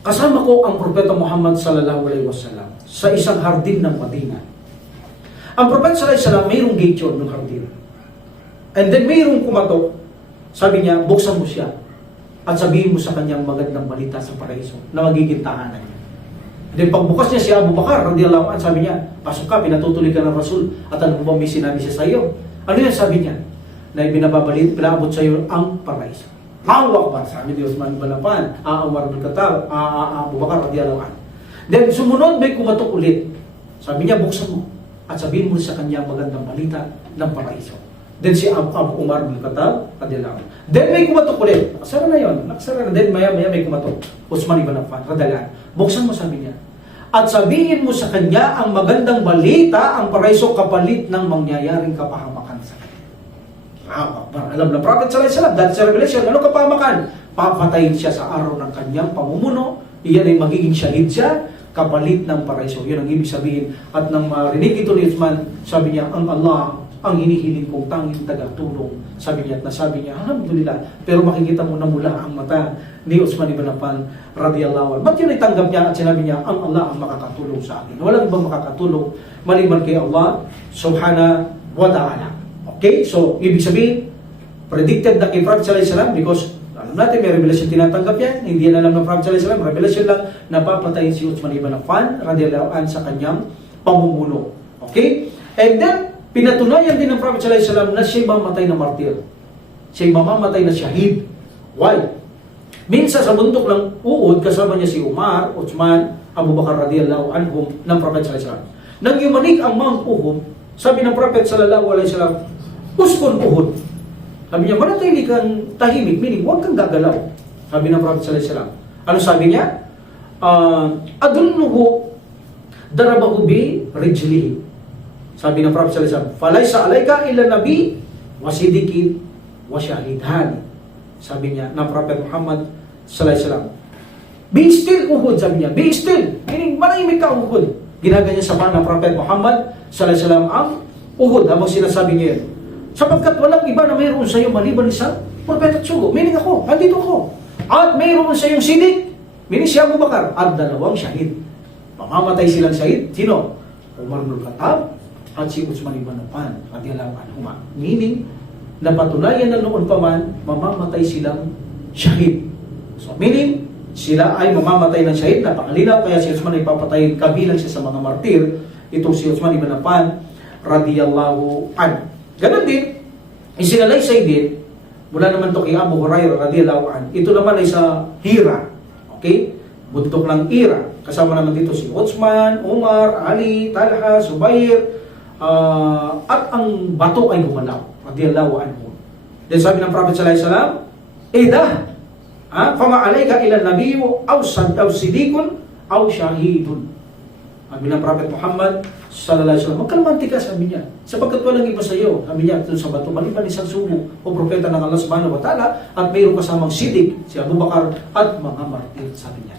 kasama ko ang Propeta Muhammad sallallahu alaihi wasallam sa isang hardin ng Madina. Ang Propeta sallallahu alaihi wasallam, mayroong gate yun ng hardin. And then mayroong kumatok, sabi niya, buksan mo siya at sabihin mo sa kanyang magandang balita sa paraiso na magiging tahanan niya. Then pagbukas niya si Abu Bakar, radiyallahu anhu, sabi niya, pasok ka, pinatutuloy ka ng Rasul, at ano ba may sinabi siya sa iyo? Ano yan sabi niya? Na pinaabot sa iyo ang paraiso. Allahu Akbar, sabi ni Uthman ibn Affan, Umar bin Khattab, Abu Bakar, radiyallahu anhu. Then sumunod, may kumatok ulit. Sabi niya, buksan mo at sabihin mo sa kanya magandang balita ng paraiso. Then si Abu Umar bin Khattab, radiyallahu anhu. Then may kumatok ulit. Nakasara na yun. Nakasara na. Then maya may kumatok. Uthman ibn Affan, radiyallahu anhu. Buksan mo, sabi niya. At sabihin mo sa kanya ang magandang balita, ang paraiso kapalit ng mangyayaring kapahamakan sa kanya. Alam na Prophet sallallahu alaihi wasallam, dahil sa Revelation, ano kapahamakan? Papatayin siya sa araw ng kanyang pamumuno. Iyan ay magiging shahid siya, kapalit ng paraiso. Yun ang ibig sabihin. At nang marinig ito ni Uthman, sabi niya, ang Allah ang hinihiling kong tanging tagatulong. Sabi niya, at nasabi niya, alhamdulillah. Pero makikita mo na mula ang mata ni Uthman ibn Affan, radiyallahu anhu. Ba't yun ay tanggap niya at sinabi niya, ang Allah ang makakatulong sa akin. Walang ibang makakatulong maliban kay Allah subhanahu wa ta'ala. Okay? So, ibig sabihin, predicted na kay Prophet sallallahu alaihi wasallam because alam natin, may revelation tinatanggap yan. Hindi yan alam ng Prophet sallallahu alaihi wasallam. Revelation lang na papatayin si Uthman ibn Affan, radiyallahu anhu, sa kanyang pamumuno. Okay? And then, pinatunayan din ng Prophet sallallahu alaihi wasallam na siya mamatay na martir. Siya mamamatay na shahid. Why? Minsan sa bundok ng Uhud, kasama niya si Umar, Uthman, Abu Bakar radiyallahu anhum ng Prophet sallallahu alaihi wasallam. Nang yumanig ang Mount Uhud, sabi ng Prophet sallallahu alaihi wasallam, uskon Uhud. Sabi niya, manatili kang tahimik, meaning huwag kang gagalaw. Sabi ng Prophet sallallahu alaihi wasallam. Ano sabi niya? Adunnuhu darabahu bi rijlihi. Sabi ng Prophet sallallahu alaihi wasallam, falaysa alayka illa nabi wasidikin wasyahidan. Sabi niya ng Prophet Muhammad sallallahu alaihi wasallam, be still Uhud, sabi niya, be still, meaning manahimik ka Uhud. Ginaganyan sa ng Prophet Muhammad sallallahu alaihi wasallam ang Uhud habang sinasabi niya yun. Sapagkat walang iba na mayroon sa iyo maliban isang propeta at sugo, meaning ako, nandito ako. At mayroon sa iyong sidik, meaning si Abu Bakar, at dalawang shahid. Mamamatay silang shahid, sino? Umar bin Khattab at si Uthman ibn Affan, radiyallahu anhuma. Meaning, napatunayan na noon pa man, mamamatay silang shahid. So, meaning, sila ay mamamatay ng shahid, napakalinaw, kaya si Uthman ay papatayin, kabilang siya sa mga martir, itong si Uthman ibn Affan, radiyallahu anhu. Ganon din, isinalaysay din, mula naman to kay Abu Hurairah, radiyallahu anhu, ito naman ay sa Hira, okay? Bundok ng Hira. Kasama naman dito si Uthman, Umar, Ali, Talha, Zubair, at ang bato ay gumalaw, radiyallahu anhu. Then sabi ng Prophet sallallahu alaihi wasallam, idah, fama alayka ila nabiyyu aw sidikun aw shahidun. Sabi ng Prophet Muhammad sallallahu alaihi wasallam, magkalmanti ka, sabi niya, sapagkat walang iba sa iyo, sabi niya, sa bato, maliban isang sugo o propeta ng Allah subhanahu wa ta'ala, at mayroong kasamang sidik, si Abu Bakar, at mga martir, sabi niya.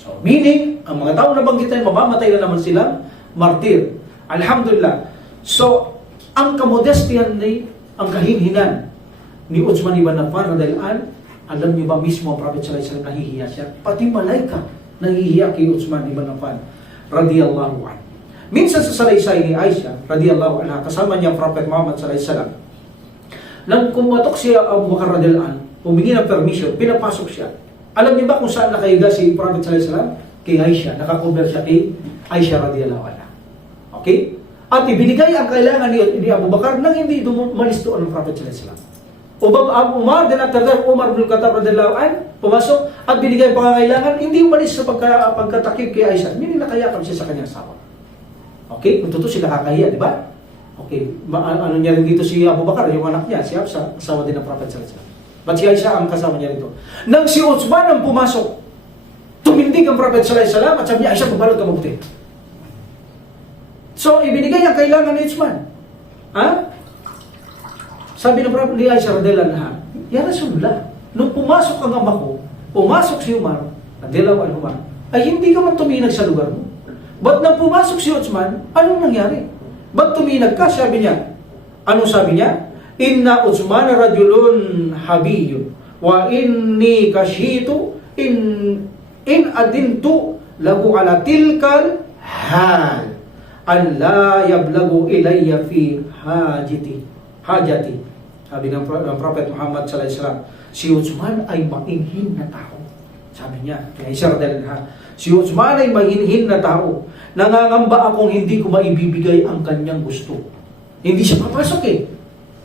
So, meaning, ang mga tao na banggitan, mamamatay na naman silang martir. Alhamdulillah. So, ang kamodestiyan ni, ang kahinhinan ni Uthman ibn Affan, radiyallahu anhu, alam niyo ba mismo ang Prophet sallallahu alaihi wasallam, nahihiya siya? Pati malaika, nahihiya kay Uthman ibn Affan, radiyallahu anhu. Minsan sa salaysay ni Aisha, radiyallahu anha, kasama niya ang Prophet Muhammad sallallahu alaihi wasallam, nang kumatok siya Abu Bakar radiyallahu anhu, humingi ng permission, pinapasok siya. Alam niyo ba kung saan nakahiga si Prophet sallallahu alaihi wasallam? Kay Aisha, nakakover siya kay Aisha radiyallahu anha. Okay? At ibinigay ang kailangan ni Abu Bakar nang hindi dumalis doon ang Prophet sallallahu alaihi wasallam. Abu Umar, then after that, Umar bin Khattab radiyallahu anhu, pumasok at binigay ang pangangailangan, hindi umalis sa pagkatakip kay Aisha. Meaning nakayakap siya sa kanyang asawa. Okay? Kung totoo siya nakakahiya, di ba? Okay. Ano niya rin dito si Abu Bakar, yung anak niya, si Hafsa, asawa din ng Prophet sallallahu alaihi wasallam. But si Aisha ang kasama niya rito. Nang si Uthman ang pumasok, tumindig ang Prophet sallallahu alaihi wasallam at sabi niya, Aisha, magbalot ka mabuti. So, ibinigay ang kailangan ni Uthman. Sabi ng Prophet ni Aisha radhiyallahu anha, ya Rasulullah, nung pumasok ang ama ko, pumasok si Umar, radhiyallahu anhu, ay hindi ka man tuminag sa lugar mo. Ba't nang pumasok si Uthman, anong nangyari? Ba't tuminag ka? Sabi niya. Anong sabi niya? Inna Uthman rajulun habiyun wa inni kashitu in in adintu lahu ala tilkal hal an la yablagu ilayya fi hajati. Sabi ng Prophet Muhammad sallallahu alaihi wasallam, si Uthman ay mainhin na tao. Sabi niya, kaya Sir Delha, si Uthman ay mainhin na tao. Nangangamba akong hindi ko maibibigay ang kanyang gusto. Hindi siya papasok eh.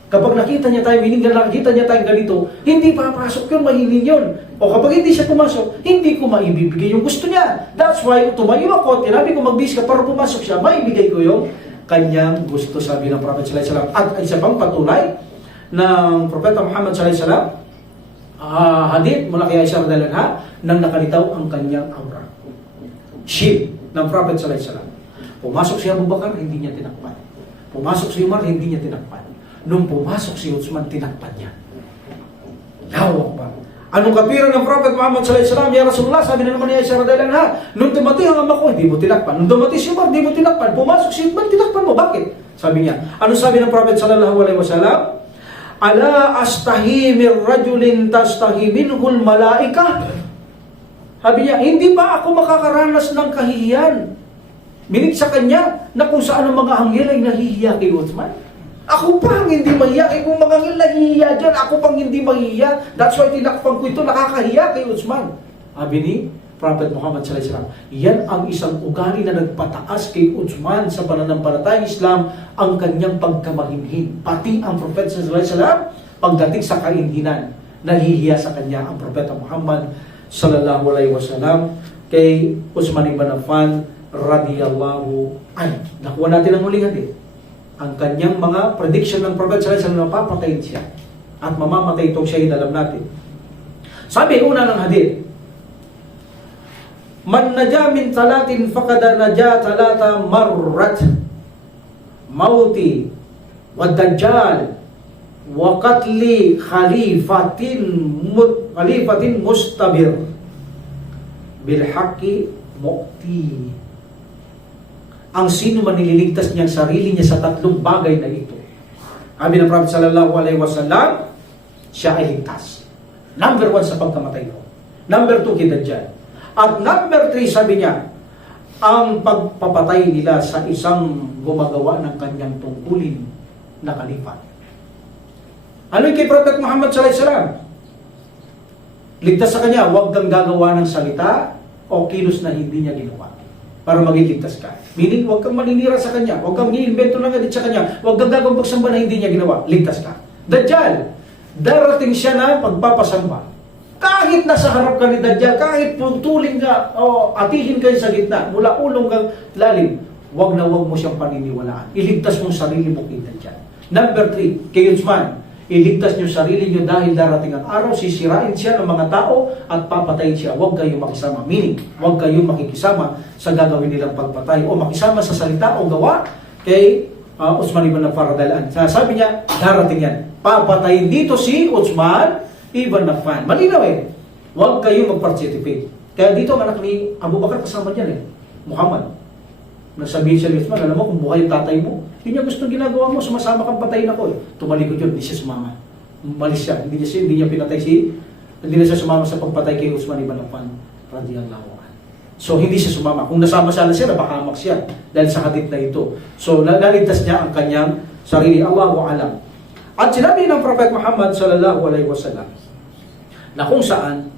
Kapag nakita niya tayo, nakita niya tayong ganito, hindi papasok yun, mahinin yun. O kapag hindi siya pumasok, hindi ko maibibigay yung gusto niya. That's why, tumayo ako, tinabi ko magbihis ka para pumasok siya, maibigay ko yung kanyang gusto, sabi ng Prophet sallallahu alaihi wasallam. At isa pang patunay ng Propeta Muhammad sallallahu alaihi wasallam, hadith mula kay Aisha radhiyallahu anha, nang nakalitaw ang kanyang aura. Shield ng Prophet sallallahu alaihi wasallam. Pumasok si Abu Bakar, hindi niya tinakpan. Pumasok si Umar, hindi niya tinakpan. Nung pumasok si Uthman, tinakpan niya. Hawak pa. Anong katwiran ng Prophet Muhammad sallallahu alaihi wasallam? Ya Rasulullah, sabi na naman ni Aisha radhiyallahu anha, nung dumating ang ama ko, hindi mo tinakpan. Nung dumating si Umar, hindi mo tinakpan. Pumasok si Uthman, tinakpan mo. Bakit? Sabi niya. Ano sabi ng Prophet sallallahu alaihi wasallam? Ala astahi min rajulin tastahi minhul malaika. Sabi niya, hindi ba ako makakaranas ng kahihiyan? Minig sa kanya na kung saan ang mga anghel ay nahihiya kay Uthman. Ako pa ang hindi mahiya. Eh kung mga anghel nahihiya dyan, ako pang hindi mahihiya. That's why tinakpan ko ito, nakakahiya kay Uthman. Sabi ni Prophet Muhammad sallallahu alaihi wasallam, yan ang isang ugali na nagpataas kay Uthman sa pananampalatayang Islam, ang kanyang pagkamahinhin. Pati ang Prophet sallallahu alaihi wasallam, pagdating sa kainhinan, nahihiya sa kanya ang Propeta Muhammad sallallahu alaihi wasallam kay Uthman ibn Affan radiyallahu anhu. Nakuha natin ang muling hadith. Ang kanyang mga prediction ng Prophet sallallahu alaihi wasallam, papatayin siya at mamamatay itong shahid, alam natin. Sabi una ng hadith, man naja min talatin faqad naja talata marrat, mauti wa dajjal wa qatli khalifatin mustabir bil haqqi mu'ti. Ang sino man nililigtas niyang sarili niya sa tatlong bagay na ito, sabi ng Prophet sallallahu alaihi wasallam, siya ay ligtas. Number 1 sa pagkamatay ko. Number 2 kay Dajjal. At number 3, sabi niya, ang pagpapatay nila sa isang gumagawa ng kanyang tungkulin na kalifat. Ano yung kay Prophet Muhammad sallallahu alaihi wasallam? Ligtas sa kanya, huwag kang gagawa ng salita o kilos na hindi niya ginawa para maging ligtas ka. Meaning, huwag kang maninira sa kanya, huwag kang i-invento ng edit sa kanya, huwag kang gagawang pagsamba na hindi niya ginawa, ligtas ka. Dajjal, darating siya na pagpapasamba. Kahit nasa harap ka ni Dajjal, kahit putulin ka o atihin kayo sa gitna, mula ulong kang lalim, huwag na huwag mo siyang paniniwalaan. Iligtas mo sarili mo kay Dajjal. Number 3, kay Uthman, iligtas niyo sarili niyo dahil darating ang araw, sisirain siya ng mga tao at papatayin siya. Huwag kayong makisama. Meaning, huwag kayong makikisama sa gagawin nilang pagpatay o makisama sa salita o gawa kay Uthman ibn Affan radhiyallahu anhu. Sabi niya, darating yan. Papatayin dito si Uthman ibn Affan. Malinaw eh. Huwag kayong mag-participate. Kaya dito ang anak ni Abu Bakar kasama niyan eh. Muhammad. Nasabihin siya ni Uthman, alam mo kung buhay yung tatay mo, hindi niya gusto ginagawa mo, sumasama kang patayin ako eh. Tumalikod yun, hindi siya sumama. Umalis siya, hindi niya pinatay hindi na siya sumama sa pagpatay kay Uthman ibn Affan radhiyallahu anhu. So hindi siya sumama. Kung nasama siya, napahamak siya dahil sa hadith na ito. So naligtas niya ang kanyang sarili. Allahu a'lam. At sinabi ng Prophet Muhammad sallallahu alaihi wasallam na kung saan,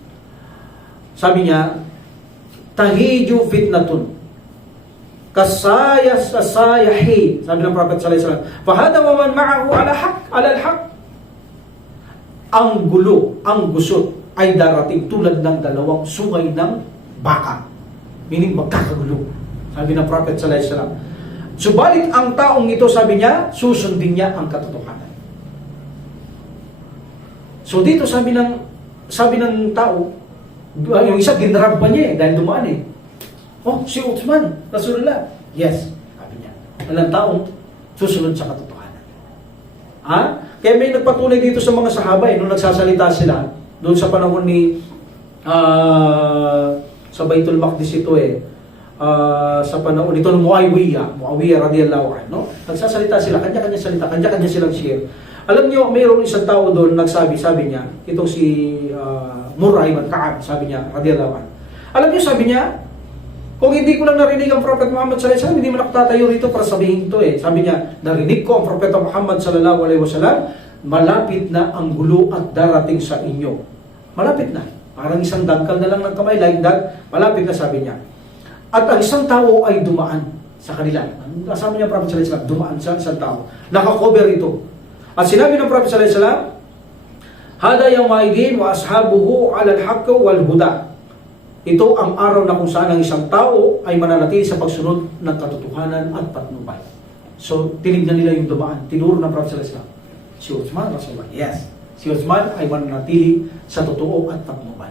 sabi niya, tahiju fitnatun kasayahi, sabi ng Prophet sallallahu alaihi wasallam, fahada wa man ma'ahu ala al-haq. Ang gulo, ang gusot ay darating tulad ng dalawang sungay ng baka. Meaning magkakagulo. Sabi ng Prophet sallallahu alaihi wasallam. Subalit ang taong ito, sabi niya, susundin niya ang katotohanan. So dito sabi ng tao, yung isa ginrab pa niya dahil dumaan eh. Oh, si Uthman, Rasulullah. Yes, sabi niya. Walang taong susunod sa katotohanan. Ha? Kaya may nagpatuloy dito sa mga sahaba nung nagsasalita sila doon sa panahon ni sa Baitul Maqdis ito sa panahon nito ng Muawiyah radhiyallahu anhu, no? Nagsasalita sila, kanya-kanya salita, kanya-kanya silang share. Alam niyo, mayroong isang tao doon sabi niya, itong si Murrah ibn Ka'ab, sabi niya radhiyallahu anhu, Alam niyo, sabi niya, kung hindi ko lang narinig ang Prophet Muhammad sallallahu alaihi wasallam, hindi man ako tatayo rito para sabihin ito eh. Sabi niya, narinig ko ang Propeta Muhammad sallallahu alaihi wasallam, malapit na ang gulo at darating sa inyo. Malapit na. Parang isang dangkal na lang ng kamay, like that, malapit na, sabi niya. At ang isang tao ay dumaan sa kanila. Kasama niya ang Prophet sallallahu alaihi wasallam, dumaan sa isang tao. Nakakover ito. At sinabi ng Prophet sallallahu alaihi wasallam, hada yawmaidin wa ashabuhu ala al-haqq wal huda. Ito ang araw na kung saan ang isang tao ay mananatili sa pagsunod ng katotohanan at patnubay. So, tinignan nila yung dumaan. Tinuro ng Prophet sallallahu alaihi wasallam. Si Uthman, Rasulullah. Yes. Si Uthman ay mananatili sa totoo at patnubay.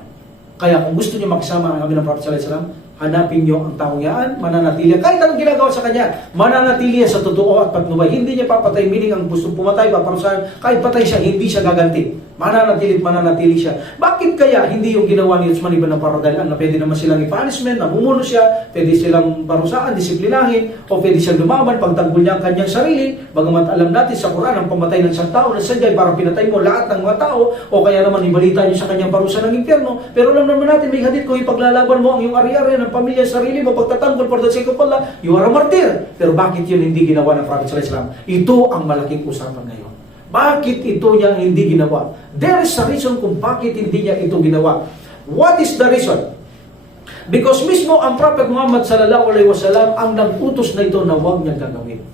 Kaya kung gusto niyo makisama ang amin ng Prophet sallallahu alaihi wasallam, hanapin niyo ang taong yan, mananatili. Kahit anong ginagawa sa kanya, mananatili sa totoo at patnubay. Hindi niya papatay, meaning ang gusto pumatay, paparusahan, kahit patay siya, hindi siya gaganti. Mananatili siya. Bakit kaya hindi yung ginawa ni Uthman ibn Paradal na pwede naman silang i-punishment, namumuno siya, pwede silang parusahan, disiplinahin, o pwede siyang lumaban, pagtanggol niya ang kanyang sarili, bagamat alam natin sa Quran, ang pamatay ng isang tao na sadyay para pinatay mo lahat ng mga tao, o kaya naman ibalita niyo sa kanyang parusa ng impyerno. Pero alam naman natin, may hadith, kung ipaglalaban mo ang iyong ari-ari ng pamilya, sarili mo, pagtatanggol for the sake of Allah, you are a martyr. Pero bakit yun hindi ginawa ng Prophet sallallahu alaihi wasallam? Ito ang malaking usapan ngayon. Bakit ito niyang hindi ginawa? There is a reason kung bakit hindi niya ito ginawa. What is the reason? Because mismo ang Prophet Muhammad sallallahu alaihi wasallam ang nag-utos na ito na huwag niya gagawin.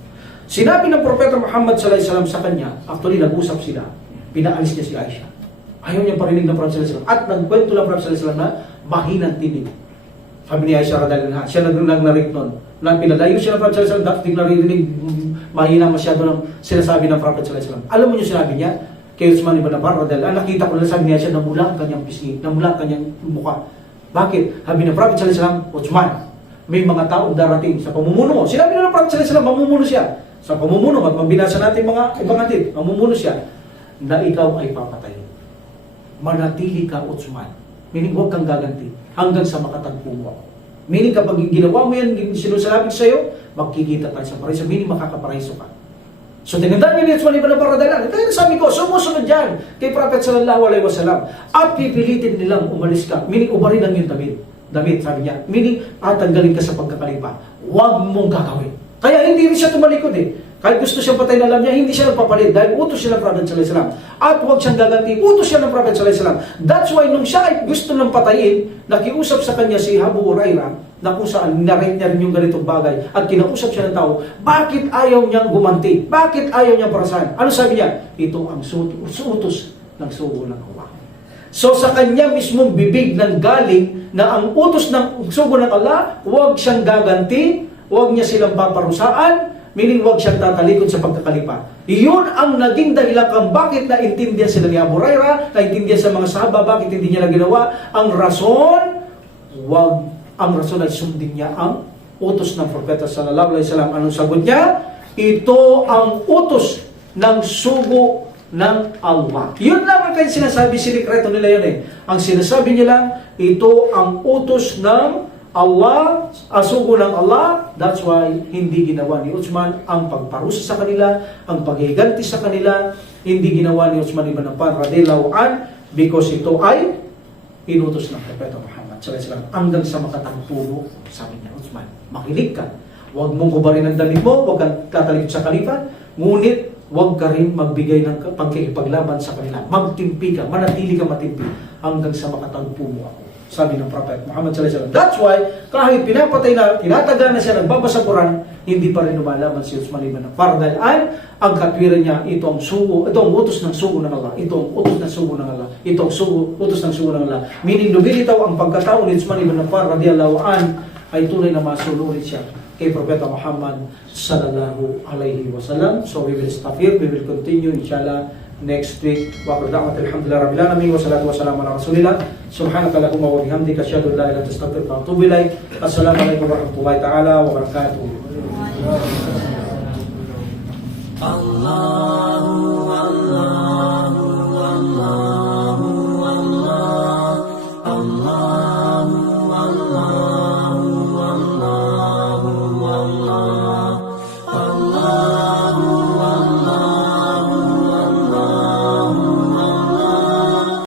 Sinabi ng Propeta Muhammad sallallahu alaihi wasallam sa kanya, actually nag-usap sila, pinaalis niya si Aisha. Ayaw niya parinig ng Prophet sallallahu alaihi wasallam. At nagkwento lang Prophet sallallahu alaihi wasallam na mahinang tinig. Sabi ni Aisha radhiyallahu anha, siya nag-narik nun, na pinadayo siya ng Prophet sallallahu alaihi wasallam, dapat naririnig, mahina masyado ng sinasabi ng Prophet sallallahu alaihi wasallam. Alam mo yung sinabi niya, kay Uthman ibn Affan radhiyallahu anhu, nakita ko na sabi niya siya, namula ang kanyang pisngi, namula ang kanyang mukha. Bakit? Sabi ng Prophet sallallahu alaihi wasallam, Uthman, may mga taong darating sa pamumuno mo. Sinabi na ng Prophet sallallahu alaihi wasallam, mamumuno siya. Sa pamumuno, at mabinasa natin mga ibang atin, mamumuno siya, na ikaw ay papatay. Manatili ka, Uthman. Meaning, huwag kang gaganti hanggang sa makatagpo mo ako. Meaning, kapag ginawa mo yan, sinusalapit sa'yo, magkikita tayo sa paraiso. Meaning, makakaparaiso ka. So, tinandaan niyo ni Uthman ibn Paradal. Kaya sabi ko, sumusunod dyan kay Prophet sallallahu alaihi wasallam. At pipilitin nilang umalis ka. Meaning, ubarin ang yung damit, sabi niya. Meaning, tanggalin ka sa pagkakalipa. Huwag mong gagawin. Kaya hindi rin siya tumalikod eh. Kahit gusto siyang patayin, alam niya, hindi siya nagpapalit dahil utos siya ng Prophet sallallahu alaihi wasallam. At huwag siyang gaganti, utos siya ng Prophet sallallahu alaihi wasallam. That's why nung siya ay gusto ng patayin, nakiusap sa kanya si Abu Hurairah na kung saan narate niya rin yung ganitong bagay at kinausap siya ng tao, bakit ayaw niyang gumanti? Bakit ayaw niyang parasahan? Ano sabi niya? Ito ang utos ng sugo ng Allah. So sa kanya mismong bibig ng galing na ang utos ng sugo ng Allah, huwag siyang gaganti, huwag niya silang paparusaan, meaning huwag siyang tatalikod sa pagkakalipa. Iyon ang naging dahilan kung bakit naintindihan sila ni Abu Hurairah, naintindihan sa mga sahaba, bakit hindi niya na ginawa. Ang rason ay sundin niya ang utos ng Propeta sallallahu alaihi wasallam. Anong sagot niya? Ito ang utos ng sugo ng Allah. Yun lang ang kanyang sinasabi, sinikreto nila yun eh. Ang sinasabi nila, ito ang utos ng Allah, asugo ng Allah. That's why hindi ginawa ni Uthman ang pagparusa sa kanila, ang paghiganti sa kanila. Hindi ginawa ni Uthman ibn Affan radhiyallahu anhu because ito ay inutos ng Propeta Muhammad sallallahu alaihi wasallam. Hanggang sa makatagpo mo, sabi niya, Uthman, makinig ka. Huwag mong kubarin ang damit mo, huwag kang tatalikod sa kalipa, ngunit huwag ka rin magbigay ng pagkikipaglaban sa kanila. Magtimpi ka, manatili ka matimpi hanggang sa makatagpo mo ako. Sabi ng Prophet Muhammad sallallahu alaihi wasallam. That's why, kahit pinapatay na, tinatagal na siya, nagbabasa Quran, hindi pa rin lumalaban si Uthman ibn Affan. Dahil ang katwiran niya, ito ang utos ng sugo ng Allah. Ito ang utos ng sugo ng Allah. Ito ang utos ng sugo ng Allah. Meaning, lumilitaw ang pagkatao ni Uthman ibn Affan radhiyallahu anhu ay tunay na masunurin siya kay Propeta Muhammad sallallahu alaihi wasallam. So we will stop here. We will continue inshallah next week. Wa qad alhamdulillah rabbil alamin wa salatu wassalamu ala rasulillah. Subhanakallahumma wa bihamdika asyhadu an la ilaha illa anta astaghfiruka wa atubu ilaik. Assalamu alaikum warahmatullahi taala wabarakatuh.